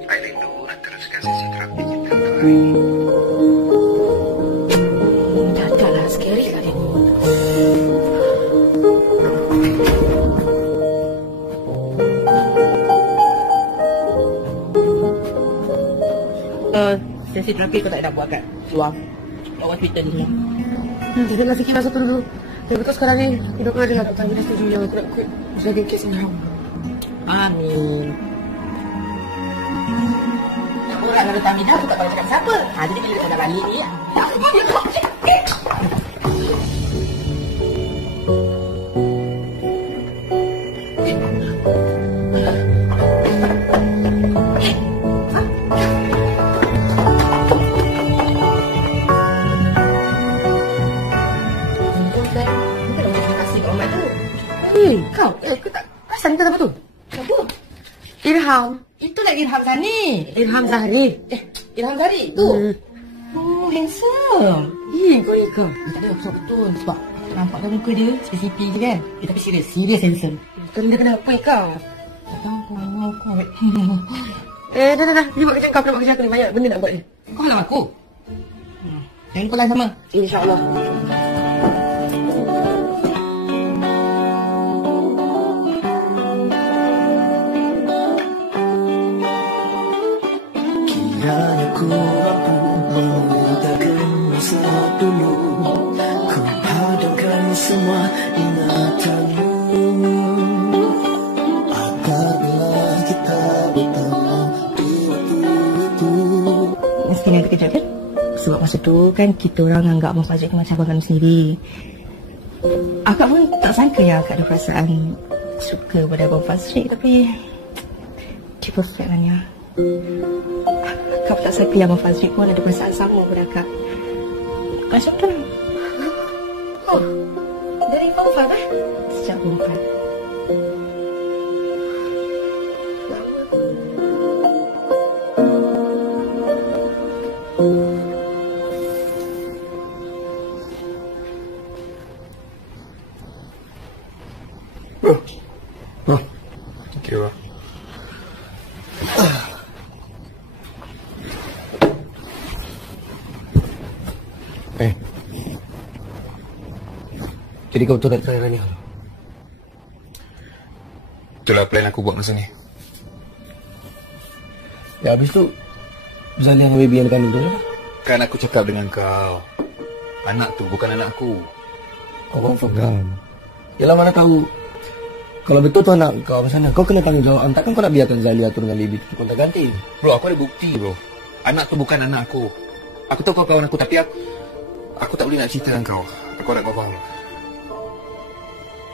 I rindu nak teruskan sesi terapi kita untuk hari ini. Sesi terapi kau tak nak buat kat luar hospital ni. Kita nak fikir masa tu dulu. Dan betul sekarang ni, aku doktor adalah Dr. Amina setuju yang aku nak quit sebagai kes yang haram. Amin. Nak borak dengan Dr. Amina, aku tak tahu cakap siapa. Jadi bila dia nak balik ni, Kau tak perasan ke apa tu? siapa? Irham. Itulah Irham Zani. Irham Zahri. Irham Zani tu. Oh, handsome. Kau ni kau. Tak ada, aku betul. Sebab nampak dah muka dia, CCP je kan. Tapi serius handsome. Benda kenapa kau? Tak tahu kau. Dah. Ni buat kerja kau, nak buat kerja aku ni. Banyak benda nak buat ni. Kau halang aku. Jangan lupa lah sama. InsyaAllah. Kiranya ku mampu melupakan masa dulu, ku padamkan semua ingatanmu. Apabila kita bertemu di waktu itu. Mestinya ada kejap kan? Sebab masa tu kan kita orang anggap Abang Fazrul macam abang kami sendiri. Akak pun tak sangka yang akak ada perasaan suka pada Abang Fazrul. Tapi dia perfect lah Nia. Akak pun tak sangka yang Abang Fazrul pun ada perasaan sama pada akak. Macam tu lah. Oh, dari form 5 Sejak form 5. Bro. Bro. Okay, bro. Jadi kau betul tak percaya Rania? Itulah plan aku buat masa ni. Ya habis tu Zalia dengan baby yang dekat tu lah. Kan aku cakap dengan kau, anak tu bukan anak aku. Kau confirm kan? Yalah mana tahu. Kalau betul tu anak kau macam mana? Kau kena tanggungjawab. Takkan kau nak biarkan Zalia tu dengan baby tu kontak ganti? Bro, aku ada bukti bro. Anak tu bukan anak aku. Aku tahu kau kawan aku tapi aku tak boleh nak cerita dengan kau. Aku harap kau faham.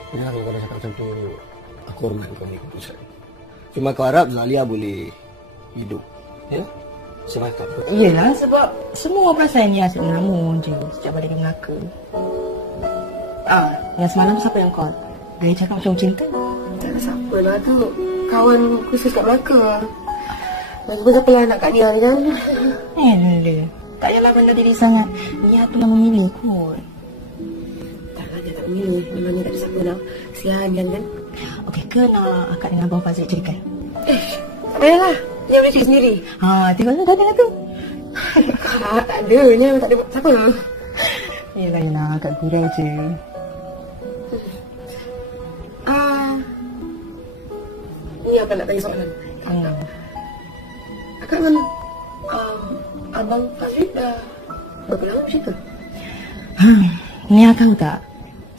Bila kalau kau dah cakap macam tu, aku hormat kau ni keputusan. Cuma kau harap Zalia boleh hidup. Ya? Semata. Yelah, sebab semua perasaan ni asyik mengamun je sejak balik ke Melaka. Yang semalam siapa yang call? Dia cakap macam cinta. Tak ada siapa lah tu. Kawan khusus kat Melaka. Lagipun siapa lah nak kat Nia ni kan? Tak payahlah benda diri sangat. Nia tu yang memilih kot. Taklah dia tak memilih. Memang Nia tak ada siapa nak. Kesian kan? Okey ke nak akak dengan Abang Fazil ceritakan? Tak payahlah. Nia boleh cerita sendiri. Tengok dah dengar tu. Tak ada. Nia tak ada siapa. Yelah, akak gurau je. Ni apa nak tanya soalan? Akak dengan Abang Fazil dah berapa lama bercerita? Nia tahu tak?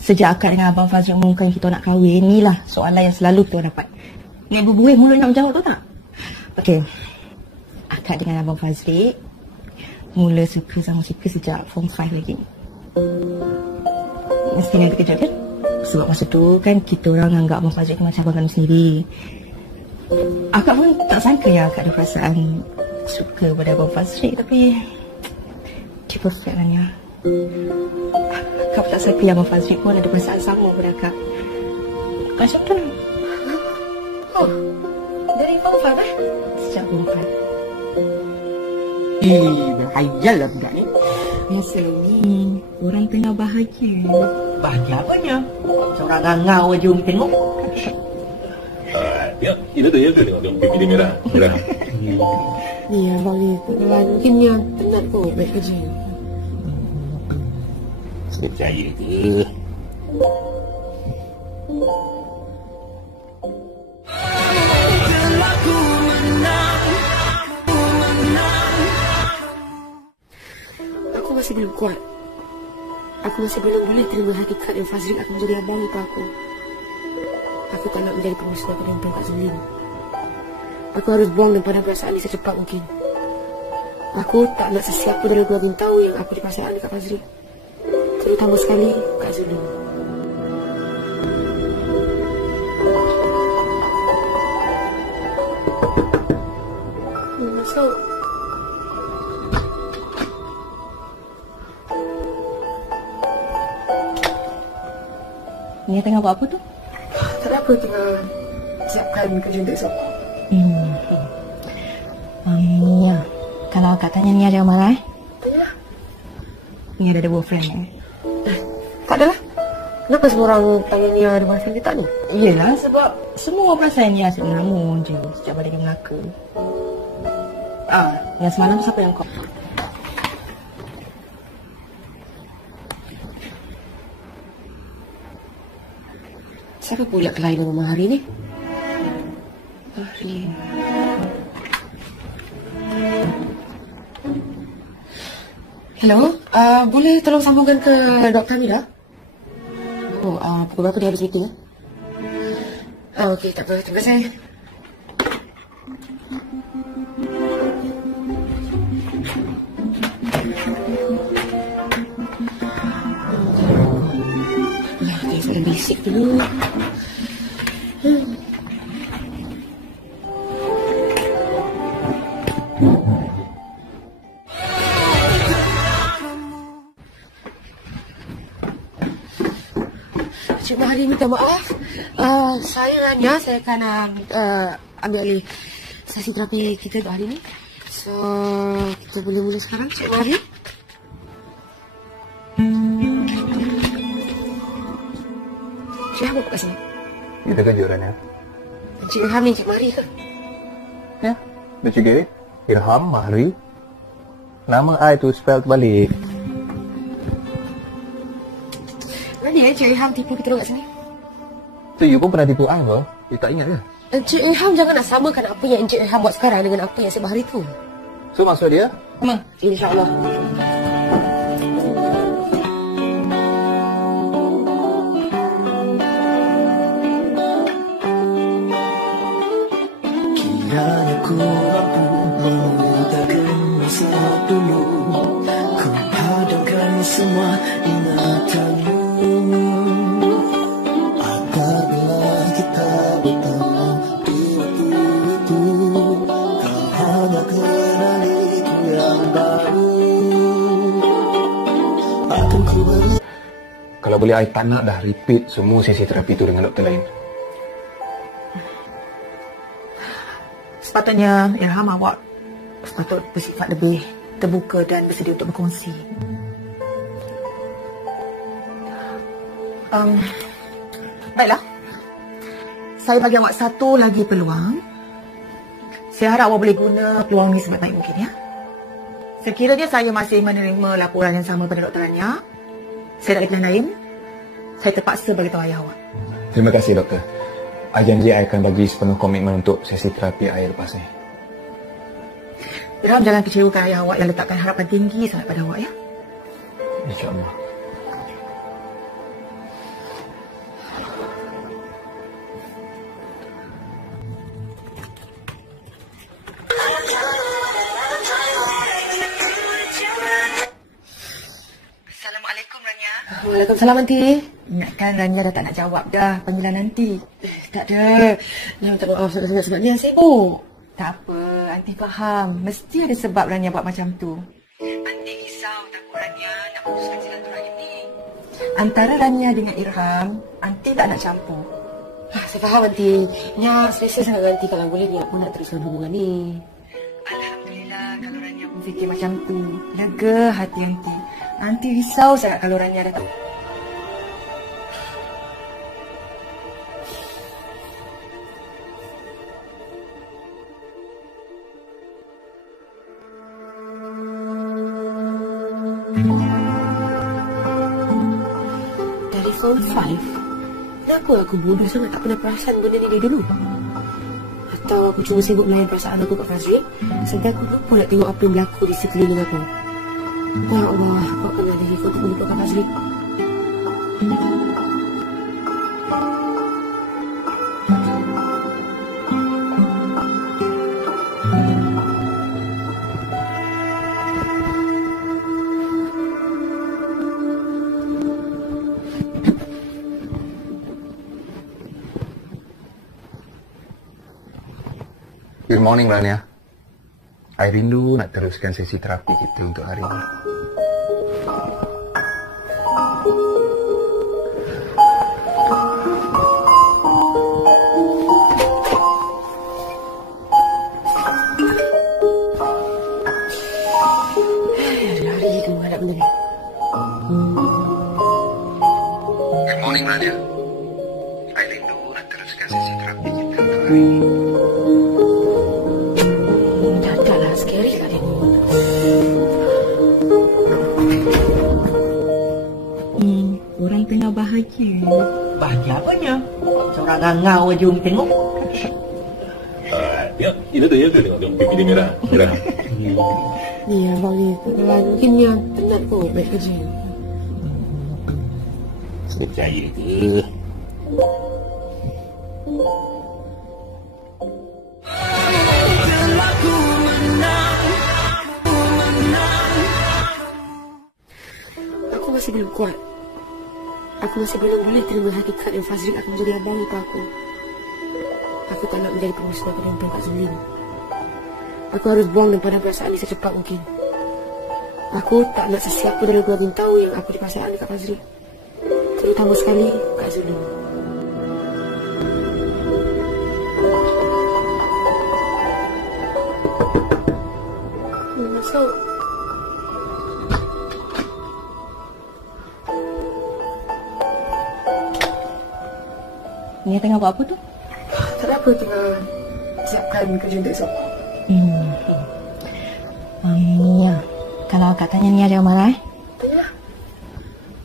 Sejak akak dengan Abang Fazil umumkan kita nak kahwin, inilah soalan yang selalu kita dapat. Nia berbuih mulut nak menjawab tu tak? Okey. Akak dengan Abang Fazil mula suka sama suka sejak form 5 lagi. Mesti Nia terkejut kan? Sebab masa tu kan kita orang anggap Abang Fazil macam abang kami sendiri. Akak pun tak sangka yang akak ada perasaan suka pada Abang Fazil, tapi dia perfect lah Nia. Akak pun tak sangka yang Abang Fazil pun ada perasaan sama pada akak. Macam tu lah. Dari form 5 Sejak form 5. Berhayal lah budak ni. Biasa ni orang tengah bahagia. Bahagia apanya? Seorang ngangau je Umi tengok. Ya, itu tengok pipi dia merah. Ni abang ni mungkin Nia penat kot baik kerja. Percaya ke? Aku masih belum kuat. Aku masih belum boleh terima hakikat yang Fazrin akan menjadi abang ipar aku. Aku tak nak menjadi pemusnah penuntung Kak Zulim. Aku harus buang dan padam perasaan ini secepat mungkin. Aku tak nak sesiapa dalam keluarga tahu yang aku ada perasaan dekat Fazrin. Terutama sekali Kak Zulim. Masuk. Nia tengah buat apa tu? Tak ada apa, tengah siapkan kerja untuk esok. Nia, kalau akak tanya Nia jangan marah Tanyalah. Nia dah ada boyfriend Tak adalah. Kenapa semua orang tanya Nia ada boyfriend dia tak ni? Yelah, sebab semua perasaan Nia asyik mengamun je sejak balik ke Melaka. Yang semalam siapa yang call? Siapa pula kelainan rumah hari ni? Arlene. Hello, boleh tolong sambungkan ke Dr. Amira? Pukul berapa dia habis meeting? Okey, tak apa. Terima kasih. Soalan basic dulu. Cik Mahdi minta maaf. Saya Rania, saya akan ambil alih sesi terapi kita untuk hari ni. So, kita boleh mula sekarang, Cik Mahdi. Cik, apa kat sini? Kita kerja Rania. Encik Ilham ni Encik Mari ke? Ya. Encik Ilham Mari. Nama I tu spell terbalik. Mana Encik Ilham tipu kita orang kat sini? Tu you pun pernah tipu I ke? You tak ingat ke? Encik Ilham jangan nak samakan apa yang Encik Ilham buat sekarang dengan apa yang sebab hari tu. So maksud dia? InsyaAllah. Kiranya ku mampu memutarkan masa dulu, ku padamkan semua ingatanmu, agar bila kita bertemu di waktu itu, kau hanya kenaliku yang baru. Akan ku beri. Kalau boleh I tak nak dah repeat semua sesi terapi tu dengan doktor lain. Sepatutnya Ilham awak sepatut bersifat lebih terbuka dan bersedia untuk berkongsi. Baiklah. Saya bagi awak satu lagi peluang. Saya harap awak boleh guna peluang ni sebaik-baik mungkin ya. Sekiranya saya masih menerima laporan yang sama pada Dr. Rania, saya tak ada pilihan lain. Saya terpaksa bagi tahu ayah awak. Terima kasih doktor. I janji I akan bagi sepenuh komitmen untuk sesi terapi I lepas ni. Ilham jangan kecewakan ayah awak yang letakkan harapan tinggi sangat pada awak ya. InsyaAllah. Assalamualaikum Rania. Waalaikumsalam Aunty. Ingatkan Rania dah tak nak jawab dah panggilan nanti. Tak ada. Dia minta maaf sebab dia sibuk. Tak apa, Aunty faham. Mesti ada sebab Rania buat macam tu. Aunty risau takut Rania nak putuskan silaturahim ni. Antara Rania dengan Ilham, Aunty tak nak campur. Saya faham Aunty. Nya selesa sangat dengan Aunty. Kalau boleh dia pun nak teruskan hubungan ni. Alhamdulillah kalau Rania pun fikir macam tu. Lega hati Aunty. Aunty risau sangat kalau Rania dah tahu. Dari Form 5, kenapa aku bodoh sangat tak pernah perasan benda ni dari dulu? Atau aku cuma sibuk melayan perasaan aku kat Fazri, sehingga aku lupa nak tengok apa yang berlaku di sekeliling aku. Ya Allah, kuatkanlah diri aku untuk melupakan Fazri. Good morning Rania. I rindu nak teruskan sesi terapi kita untuk hari ini. Lari tu ada benda ni. Good morning Rania. I rindu nak teruskan sesi terapi kita untuk hari ini. Orang tengah bahagia. Bahagia apanya? Seorang ngangau aja Umi tengok. Ya, itu tu tengok pipi dia merah. Ni abang ni, mungkin dia penat kot baik kerja. Percaya ke? Aku masih belum kuat. Aku masih belum boleh terima hakikat yang Fazrin akan menjadi abang ipar aku. Aku tak nak menjadi pengusaha penonton Kak Zulim. Aku harus buang dan padam perasaan ini secepat mungkin. Aku tak nak sesiapa dalam keluarga tahu yang aku di perasaan dekat Fazrin. Terutama sekali Kak Zulim. Masuk. Nia tengah buat apa tu? Tak ada apa, tengah siapkan kerja untuk esok. Nia, kalau Kak tanya Nia jangan marah Tanya.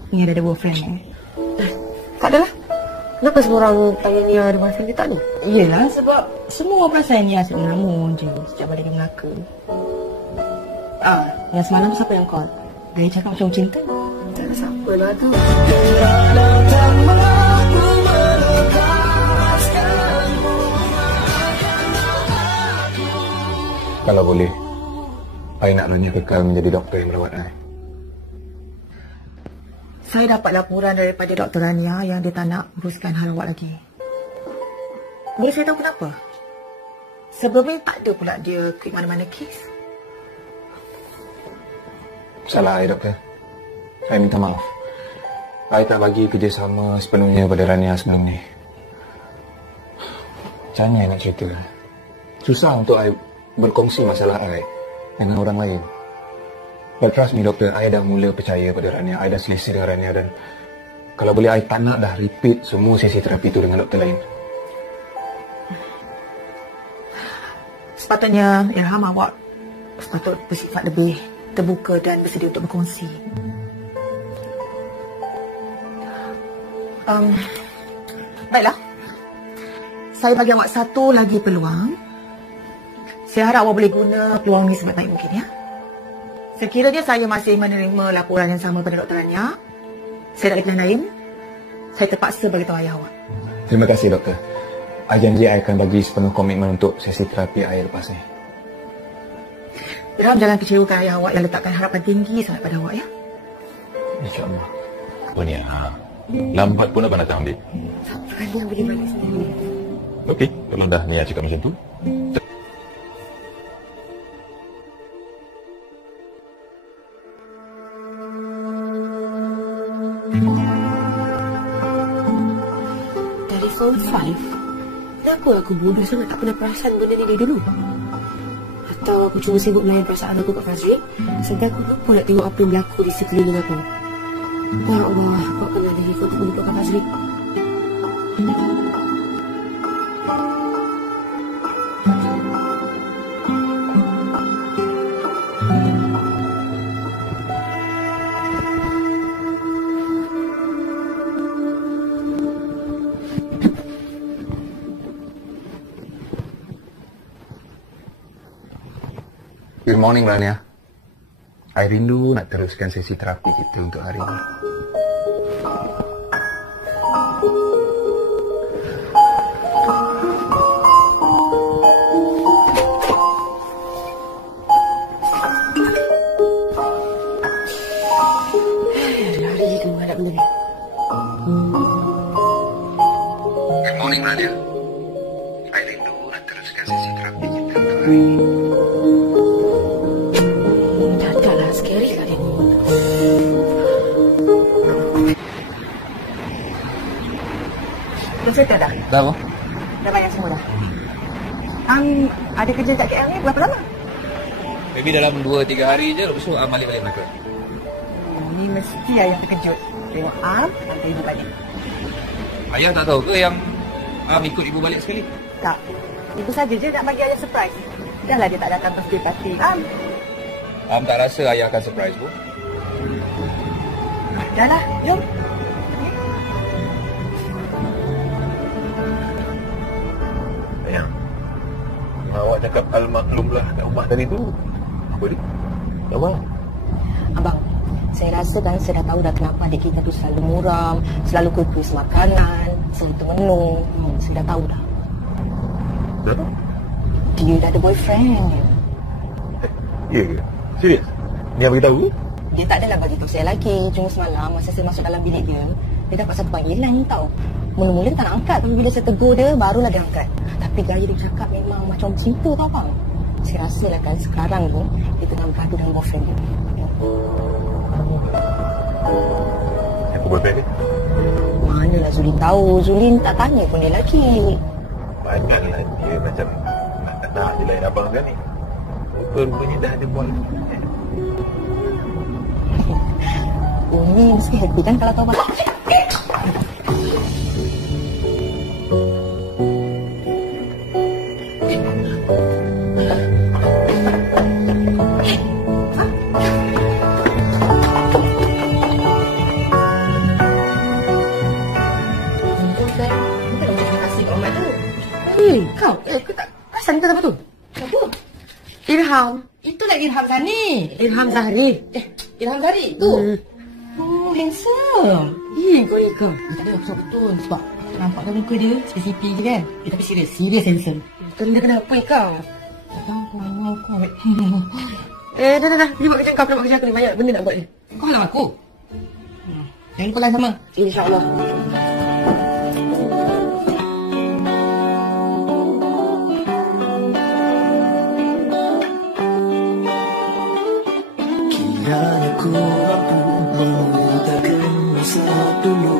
Nia dah ada boyfriend Tak adalah. Kenapa semua orang tanya Nia ada boyfriend dia tak ni? Yelah, sebab semua perasan Nia asyik mengamun je sejak balik dari Melaka. Yang semalam siapa yang call? Dia cakap macam cinta. Tak ada siapa lah tu. Kalau boleh, I nak Rania kekal menjadi doktor yang merawat I. Saya dapat laporan daripada Dr. Rania yang dia tak nak uruskan hal awak lagi. Boleh saya tahu kenapa? Sebelum ni tak ada pula dia ke mana-mana kes. Salah I, doktor. I minta maaf. I tak bagi kerjasama sepenuhnya pada Rania sebelum ni. Macam mana I nak cerita? Susah untuk I berkongsi masalah I dengan orang lain. But trust me, doktor, I dah mula percaya pada Rania. I dah selesa dengan Rania dan kalau boleh, I tak nak dah repeat semua sesi terapi tu dengan doktor lain. Sepatutnya Ilham awak sepatut bersifat lebih terbuka dan bersedia untuk berkongsi. Baiklah. Saya bagi awak satu lagi peluang. Saya harap awak boleh guna peluang ni sebaik-baik mungkin, ya. Sekiranya saya masih menerima laporan yang sama pada Dr. Rania, saya tak ada pilihan lain. Saya terpaksa bagi tahu ayah awak. Terima kasih, doktor. I janji I akan bagi sepenuh komitmen untuk sesi terapi I lepas ni. Ilham, jangan kecewakan ayah awak yang letakkan harapan tinggi sangat pada awak, ya. InsyaAllah. Oh ni, lambat pun abang datang ambil. Siapa yang boleh balik sendiri? Okey, kalau dah Nia cakap macam tu. Telefon 5. Kenapa aku bodoh sangat tak pernah perasan benda ni dari dulu? Atau aku cuma sibuk melayan perasaan aku kat Fazrin, sehingga aku lupa nak tengok apa yang berlaku di sekeliling aku. Ya Allah, aku akan ada handphone untuk melupakan Fazrin. Good morning, Rania. I rindu nak teruskan sesi terapi kita untuk hari ini. Lari je tunggu hadap benda ni. Good morning, Rania. I rindu nak teruskan sesi terapi kita untuk hari ini. Settle dah? Dah apa? Dah bayar semua dah? Ada kerja kat KL ni berapa lama? Maybe dalam 2-3 hari je, lepas tu balik-balik Melaka. Ni mesti ayah terkejut. Tengok nanti ibu balik. Ayah tak tahu ke yang ikut ibu balik sekali? Tak. Ibu saja je nak bagi ayah surprise. Dah lah dia tak datang birthday party. Tak rasa ayah akan surprise pun. Dah lah, jom. Awak cakap al-maklumlah kat rumah tadi tu. Apa dia? Tak apa. Abang, saya rasa kan saya dah tahu dah kenapa adik kita tu selalu muram, selalu kukus makanan, selalu termenung. Saya dah tahu dah. Dah tahu? Dia dah ada boyfriend. Ya ke? Serius? Ni apa tahu? Dia tak adalah bagi tahu saya lagi. Cuma semalam masa saya masuk dalam bilik dia, dia dapat satu panggilan tau. Mula-mula dia tak nak angkat, tapi bila saya tegur dia, barulah dia angkat. Tapi gaya dia cakap memang macam cinta tau bang. Saya rasa lah kan sekarang ni dia tengah bergaduh dengan boyfriend dia. Siapa boyfriend dia? Manalah Zulin tahu. Zulin tak tanya pun dia lagi. Banyaklah dia macam nak je lain abang kan ni. Rupanya dah ada boyfriend. Umi mesti happy kan kalau tahu bang. Irham. Itulah Irham Zani. Irham Zahri. Irham Zani tu. Oh, handsome. Kau ni kau. Tak ada, betul. Sebab nampak dalam muka dia CCP je kan. Tapi serius handsome. Benda kenapa kau? Tak tahu kau. Dah. Pergi buat kerja kau. Pergi buat kerja aku ni. Banyak benda nak buat ni. Kau halang aku. Jangan lupa lah sama. InsyaAllah. Kiranya ku mampu melupakan masa dulu,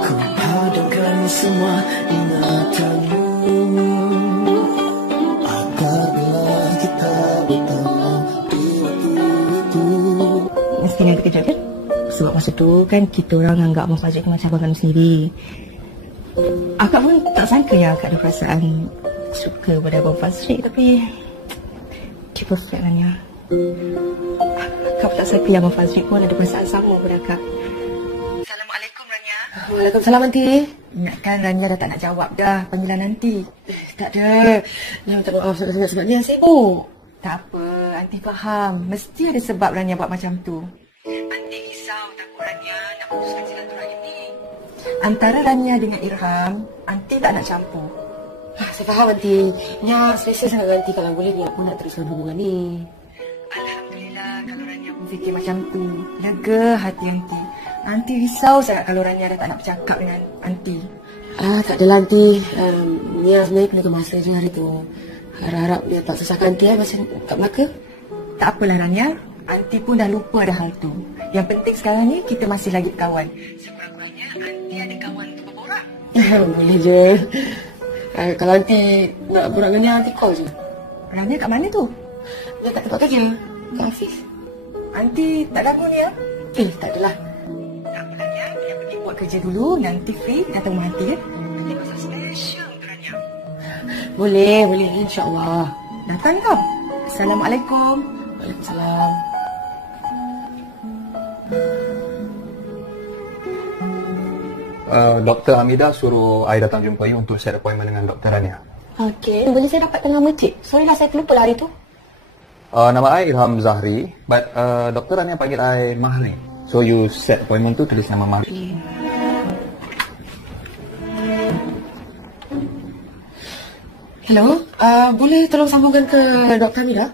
ku padamkan semua ingatanmu, agar bila kita bertemu di waktu itu. Mestinya ada kejap kan? Sebab masa tu kan kita orang anggap Abang Fazrul macam abang kandung sendiri. Akak pun tak sangka yang akak ada perasaan suka pada Abang Fazrul, tapi dia perfect Rania. Akak pun tak sangka yang Abang Fazrul pun ada perasaan sama pada akak. Assalamualaikum Rania. Waalaikumsalam Aunty. Ingatkan Rania dah tak nak jawab dah panggilan nanti. Tak ada. Minta maaf sangat-sangat sebab ni yang sibuk. Tak apa, Aunty faham. Mesti ada sebab Rania buat macam tu. Aunty risau takut Rania nak putuskan silaturahim ni. Antara Rania dengan Irham, Aunty tak nak campur. Saya faham Aunty. Nya selesa sangat dengan Aunty. Kalau boleh Nya pun nak teruskan hubungan ni. Alhamdulillah kalau Rania pun fikir macam tu. Lega hati Aunty. Aunty risau sangat kalau Rania dah tak nak bercakap dengan Aunty. Tak adalah Aunty. Nya sebenarnya kena ke masa je hari tu. Harap-harap dia tak susahkan Aunty masa kat Melaka. Tak apalah Rania. Aunty pun dah lupa dah hal tu. Yang penting sekarang ni kita masih lagi kawan. Sekurang-kurangnya Aunty ada kawan untuk berborak. Boleh je. Kalau Aunty nak borak dengan Nya, Aunty call je. Rania kat mana tu? Dia kat tempat kerja. Kat office. Aunty tak ganggu ni ya? Tak adalah. Tak apalah Nia. Yang penting buat kerja dulu. Nanti free datang rumah Aunty ya. Nanti masak special untuk Rania. Boleh. InsyaAllah. Datang kau. Assalamualaikum. Waalaikumsalam. Dr. Hamidah suruh I datang jumpa you untuk set appointment dengan Dr. Rania. Okey, boleh saya dapatkan nama cik? Sorry lah, saya terlupa lah hari tu. Nama I Irham Zahri, but Dr. Rania panggil I Mahri. So you set appointment tu tulis nama Mahri. Hello, boleh tolong sambungkan ke Dr. Hamidah?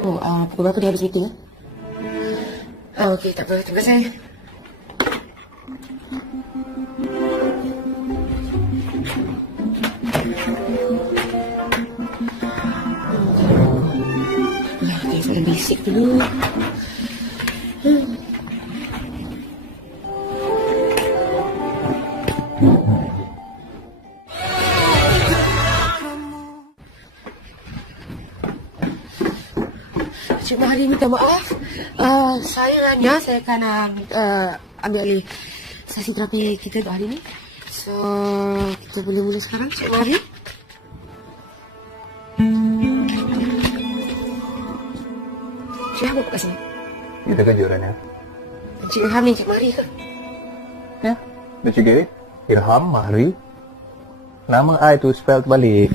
Pukul berapa dia habis meeting? Okey, tak apa. Terima kasih. Soalan basic dulu. Cik Mahri minta maaf. Saya Rania, saya akan ambil alih sesi terapi kita untuk hari ni. So, kita boleh mula sekarang, Cik Mahri. Cik Ilham apa kat sini? Kita kerja Rania. Cik Ilham ni Cik Mahri ke? Ya, dia cikgu Irham Mahri. Nama I tu spell terbalik.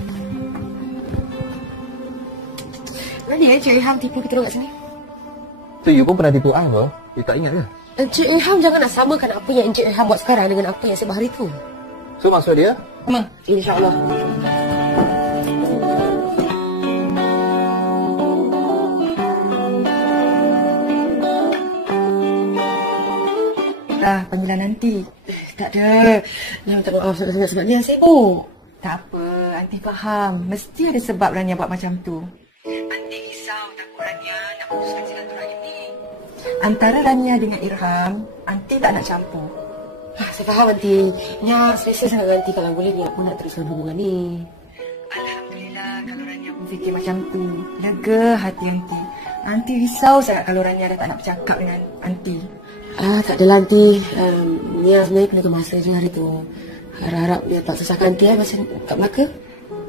Mana Cik Ilham tipu kita orang kat sini? Tu you pun pernah tipu I ke? You tak ingat ke? Cik Ilham jangan nak samakan apa yang Cik Ilham buat sekarang dengan apa yang sebab hari tu. So maksud dia? InsyaAllah. Panggilan nanti. Tak ada. Minta maaf sangat-sangat sebab ni yang sibuk. Tak apa, Aunty faham. Mesti ada sebab Rania buat macam tu. Aunty risau takut Rania nak putuskan silaturahim ni. Antara Rania dengan Irham, Aunty tak nak campur. Saya faham Aunty. Nya selesa sangat dengan Aunty. Kalau boleh Nya pun nak teruskan hubungan ni. Alhamdulillah kalau Rania pun fikir macam tu. Lega hati Aunty. Aunty risau sangat kalau Rania dah tak nak bercakap dengan Aunty. Tak adalah Aunty. Nia sebenarnya kena ke masa je hari tu. Harap-harap dia tak susahkan Aunty masa kat Melaka.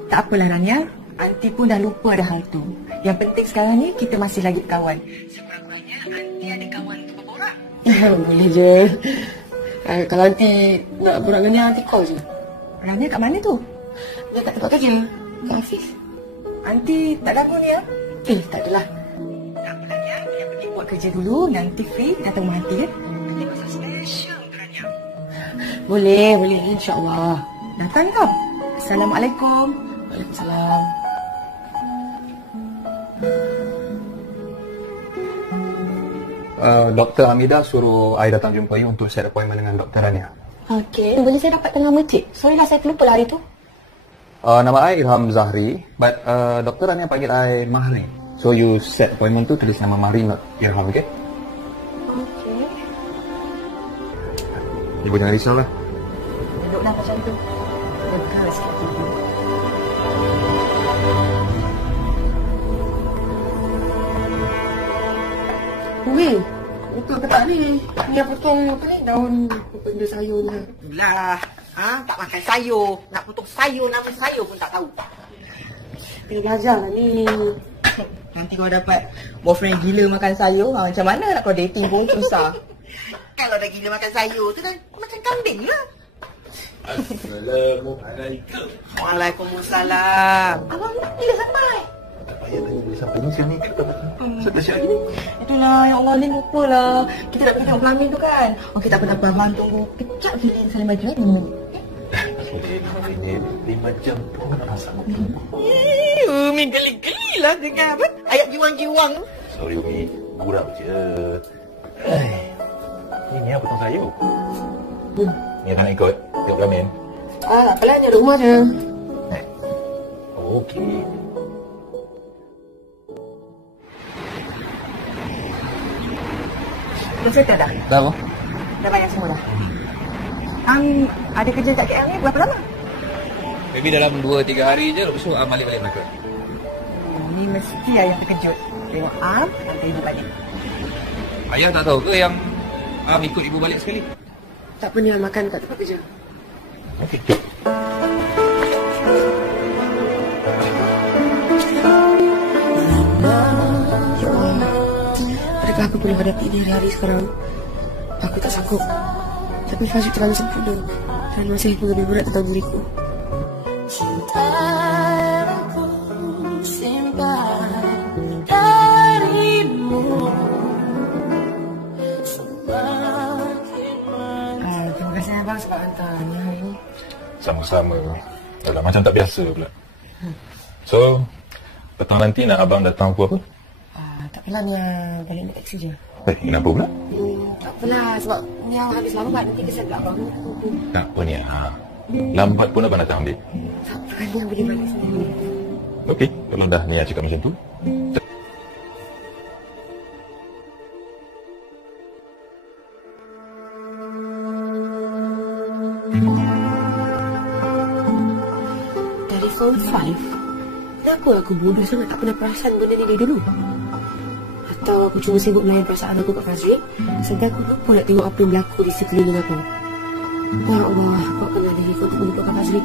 Tak apalah Rania. Aunty pun dah lupa dah hal tu. Yang penting sekarang ni kita masih lagi kawan. Sekurang-kurangnya Aunty ada kawan untuk berborak. Boleh je. Kalau Aunty nak borak dengan Nia, Aunty call je. Rania kat mana tu? Dia kat tempat kerja. Kat office. Aunty tak ganggu ni ya? Tak adalah. Tak apalah ya. Yang penting buat kerja dulu. Nanti free datang rumah aunty ya. Nanti masak special untuk Rania. Boleh. InsyaAllah. Datang kau. Assalamualaikum. Waalaikumsalam. Dr. Hamidah suruh I datang jumpa you untuk set appointment dengan Dr. Rania. Okey. Boleh saya dapat nama cik? Sorry lah, saya terlupa lah hari tu. Nama I Ilham Zahri, but Dr. Rania panggil I Mahri. So you set appointment tu tulis nama Mahri, not Ilham, okay? Okey. Ibu jangan risau lah. Duduklah macam tu. Lega sikit tidur. Weh, betul ke tak ni? Ni yang potong apa ni? Daun benda sayur ni. Lah, tak makan sayur. Nak potong sayur, nama sayur pun tak tahu. Kena belajar lah ni. Nanti kau dapat boyfriend gila makan sayur, macam mana nak kau dating pun susah. Kalau dah gila makan sayur tu kan macam kambing lah. Assalamualaikum. Waalaikumsalam. Abang bila sampai? Tak payah tanya bila sampai ni sekarang ni. Sampai siap lagi ni. Itulah, ya Allah, ni lupalah. Kita nak pergi tengok pelamin tu kan. Okey, tak apa-apa, abang tunggu. Kejap je dia saling baju 5 minit. 5 jam pun nak sanggup. Umi geli-geli lah dengan apa? Ayat jiwang-jiwang. Sorry Umi, gurau je. Ini apa potong sayur? Ni akan ikut tengok pelamin. Tak apalah, ni ada rumah je. Okey. Dah settle dah? Dah apa? Dah bayar semua dah? Ada kerja kat KL ni berapa lama? Maybe dalam 2-3 hari je, lepas tu balik Melaka. Ni mesti ayah terkejut. Tengok nanti ibu balik. Ayah tak tahu ke yang ikut ibu balik sekali? Tak apa ni, makan kat tempat kerja. Okey, jom. Adakah aku boleh hadapi dia hari-hari sekarang? Aku tak sanggup. Tapi Fazil terlalu sempurna dan masih pun lebih berat tentang diriku. Cinta yang aku simpan darimu semakin Terima kasih abang sebab hantar ni hari ni. Sama-sama. Dah macam tak biasa pula. So, petang nanti nak abang datang pukul apa? Tak apalah, ni balik naik taksi je. Kenapa pula? Tak apalah, sebab ni habis lambat nanti kesan kat abang. Tak apa ni. Lambat pun abang datang ambil. Tak apa, ni yang boleh balik sendiri. Okey, kalau dah Nia cakap macam tu. Telefon 5? Kenapa aku bodoh sangat tak pernah perasan benda ni dari dulu? Atau aku cuma sibuk melayan perasaan aku kat Fazril sehingga aku lupa nak tengok apa yang berlaku di sekeliling aku. Ya Allah, kuatkan diri aku untuk melupakan Fazril.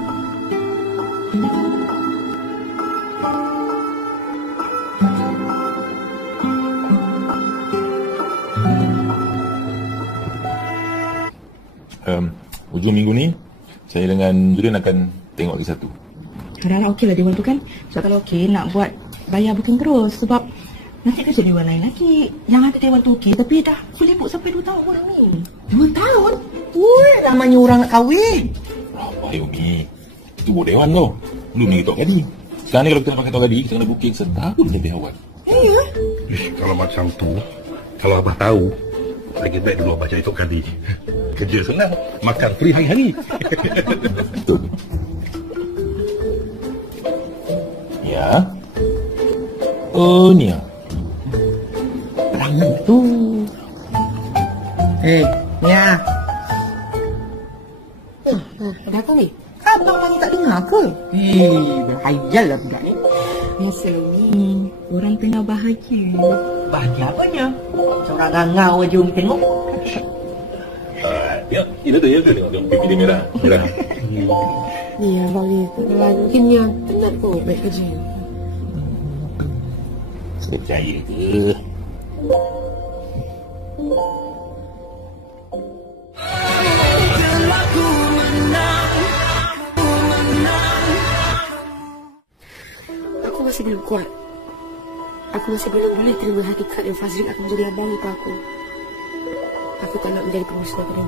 Hujung minggu ni saya dengan Zurin akan tengok lagi satu. Harap-harap okey lah Dewan tu kan. Sebab kalau okey nak buat bayar booking terus. Sebab nanti kerja Dewan lain lagi. Yang ada Dewan tu okey tapi dah boleh book sampai 2 tahun ni. 2 tahun? Ui, namanya orang nak kahwin. Baik Umi, itu buat Dewan tu. Belum ni tok gadi. Sekarang ni kalau kita nak pakai tok gadi, kita kena booking setahun lebih awal. Ya? Kalau macam tu, kalau abah tahu, lagi baik dulu abah cari tok gadi. Kerja senang, makan free hari-hari. Betul. Ya. Oh, ni ya. Tu. Nia. Ada apa ni? Abang panggil tak dengar ke? Berhayal lah budak ni. Biasa ni. Orang tengah bahagia. Bahagia apanya? Seorang rangau aja Umi tengok. Ya, itu tengok pipi dia merah. Ni abang ni, mungkin ni yang penat kot baik kerja. Percaya ke? Aku masih masih belum kuat. Aku masih belum boleh terima hakikat yang Fazrin akan menjadi abang ipar aku. Aku tak nak menjadi pemusnah pada